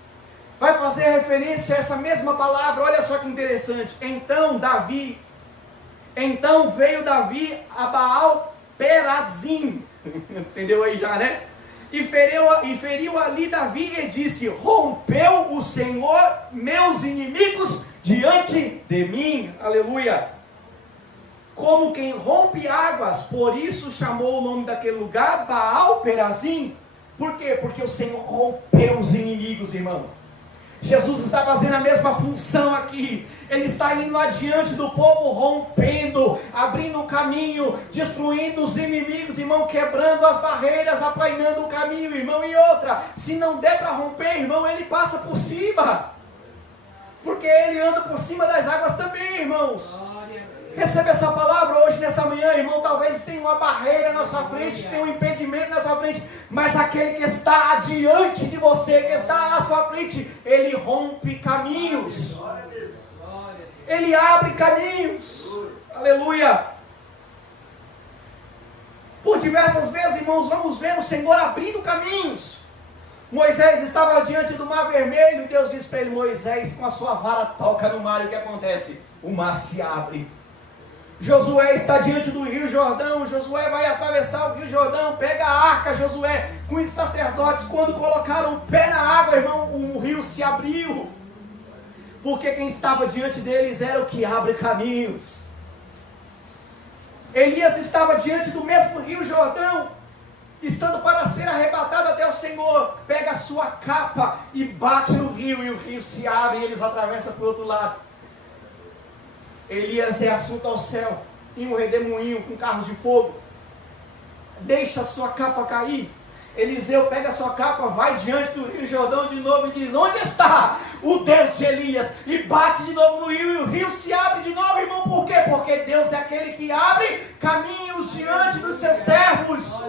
vai fazer referência a essa mesma palavra. Olha só que interessante. Então veio Davi a Baal Perazim. Entendeu aí já, né? E feriu ali Davi e disse, rompeu o Senhor meus inimigos diante de mim. Aleluia. Como quem rompe águas, por isso chamou o nome daquele lugar Baal Perazim. Por quê? Porque o Senhor rompeu os inimigos, irmão. Jesus está fazendo a mesma função aqui. Ele está indo adiante do povo, rompendo, abrindo o caminho, destruindo os inimigos, irmão, quebrando as barreiras, aplainando o caminho, irmão. E outra, se não der para romper, irmão, ele passa por cima. Porque ele anda por cima das águas também, irmãos. Recebe essa palavra hoje, nessa manhã, irmão. Talvez tenha uma barreira na sua frente, tenha um impedimento na sua frente, mas aquele que está adiante de você, que está à sua frente, ele rompe caminhos. Ele abre caminhos. Aleluia. Por diversas vezes, irmãos, vamos ver o Senhor abrindo caminhos. Moisés estava diante do mar vermelho, e Deus disse para ele, Moisés, com a sua vara toca no mar, e o que acontece? O mar se abre. Josué está diante do rio Jordão, Josué vai atravessar o rio Jordão, pega a arca, Josué, com os sacerdotes, quando colocaram o pé na água, irmão, o rio se abriu, porque quem estava diante deles era o que abre caminhos. Elias estava diante do mesmo rio Jordão, estando para ser arrebatado até o Senhor, pega a sua capa e bate no rio, e o rio se abre, e eles atravessam para o outro lado. Elias é assunto ao céu, em um redemoinho com carros de fogo, deixa a sua capa cair. Eliseu pega a sua capa, vai diante do rio Jordão de novo e diz, onde está o Deus de Elias? E bate de novo no rio, e o rio se abre de novo, irmão. Por quê? Porque Deus é aquele que abre caminhos diante dos seus servos.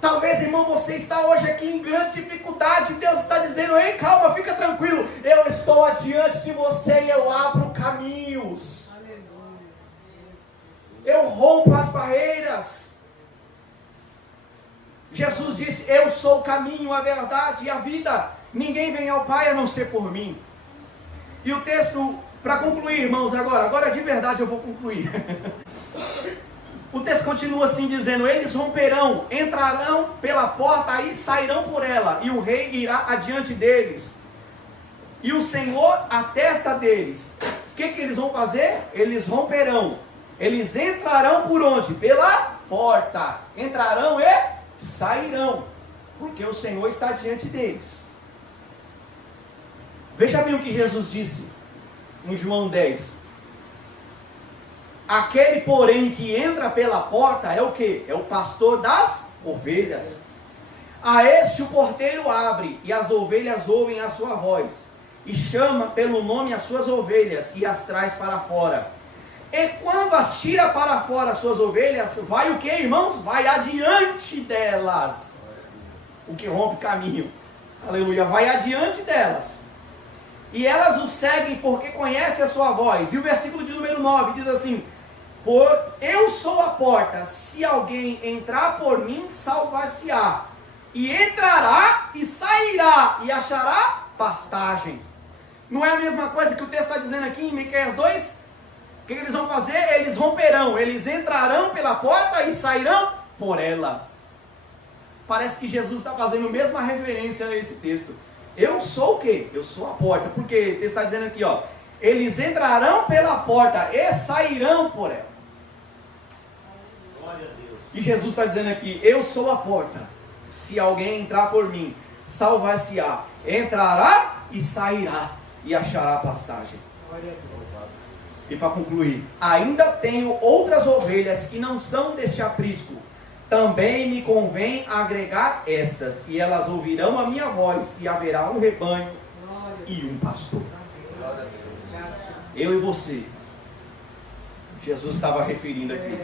Talvez, irmão, você está hoje aqui em grande dificuldade. Deus está dizendo, ei, calma, fica tranquilo. Eu estou adiante de você e eu abro caminhos. Eu rompo as barreiras. Jesus disse, eu sou o caminho, a verdade e a vida. Ninguém vem ao Pai a não ser por mim. E o texto, para concluir, irmãos, agora de verdade eu vou concluir. O texto continua assim dizendo, eles romperão, entrarão pela porta e sairão por ela, e o rei irá adiante deles, e o Senhor à testa deles. O que eles vão fazer? Eles romperão, eles entrarão por onde? Pela porta, entrarão e sairão, porque o Senhor está diante deles. Veja bem o que Jesus disse em João 10. Aquele, porém, que entra pela porta é o que? É o pastor das ovelhas. A este o porteiro abre, e as ovelhas ouvem a sua voz, e chama pelo nome as suas ovelhas, e as traz para fora. E quando as tira para fora as suas ovelhas, vai o que, irmãos? Vai adiante delas. O que rompe caminho. Aleluia, vai adiante delas. E elas o seguem porque conhecem a sua voz. E o versículo de número 9 diz assim, eu sou a porta, se alguém entrar por mim, salvar-se-á, e entrará e sairá, e achará pastagem. Não é a mesma coisa que o texto está dizendo aqui em Miqueias 2? O que eles vão fazer? Eles romperão, eles entrarão pela porta e sairão por ela. Parece que Jesus está fazendo a mesma referência a esse texto. Eu sou o quê? Eu sou a porta, porque o texto está dizendo aqui, ó, eles entrarão pela porta e sairão por ela. E Jesus está dizendo aqui, eu sou a porta. Se alguém entrar por mim, salvar-se-á, entrará e sairá, e achará pastagem. E para concluir, ainda tenho outras ovelhas que não são deste aprisco. Também me convém agregar estas, e elas ouvirão a minha voz, e haverá um rebanho e um pastor. Eu e você. Jesus estava referindo aqui.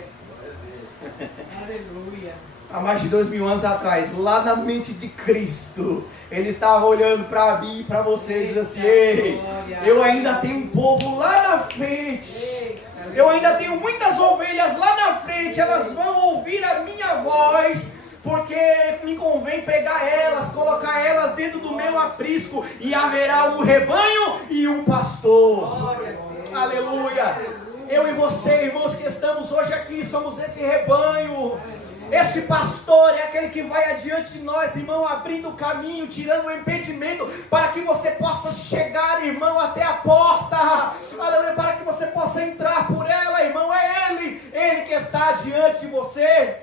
Aleluia. Há mais de 2000 anos atrás, lá na mente de Cristo, Ele estava olhando para mim e para você e dizendo assim: ei, eu ainda tenho um povo lá na frente, eu ainda tenho muitas ovelhas lá na frente, elas vão ouvir a minha voz, porque me convém pegar elas, colocar elas dentro do meu aprisco, e haverá um rebanho e um pastor. Aleluia. Eu e você, irmãos, que estamos hoje aqui, somos esse rebanho. Esse pastor é aquele que vai adiante de nós, irmão, abrindo o caminho, tirando o impedimento, para que você possa chegar, irmão, até a porta. Aleluia, para que você possa entrar por ela, irmão. É Ele que está diante de você.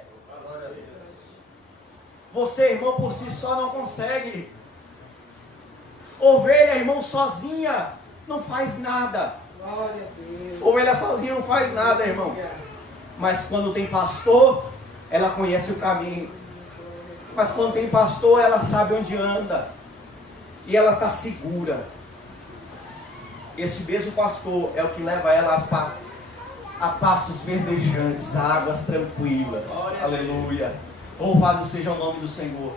Você, irmão, por si só não consegue. Ovelha, irmão, sozinha não faz nada. Ovelha sozinha não faz nada, irmão. Mas quando tem pastor, ela conhece o caminho. Mas quando tem pastor, ela sabe onde anda. E ela está segura. Esse mesmo pastor é o que leva ela a pastos verdejantes, a águas tranquilas. Aleluia. Louvado seja o nome do Senhor.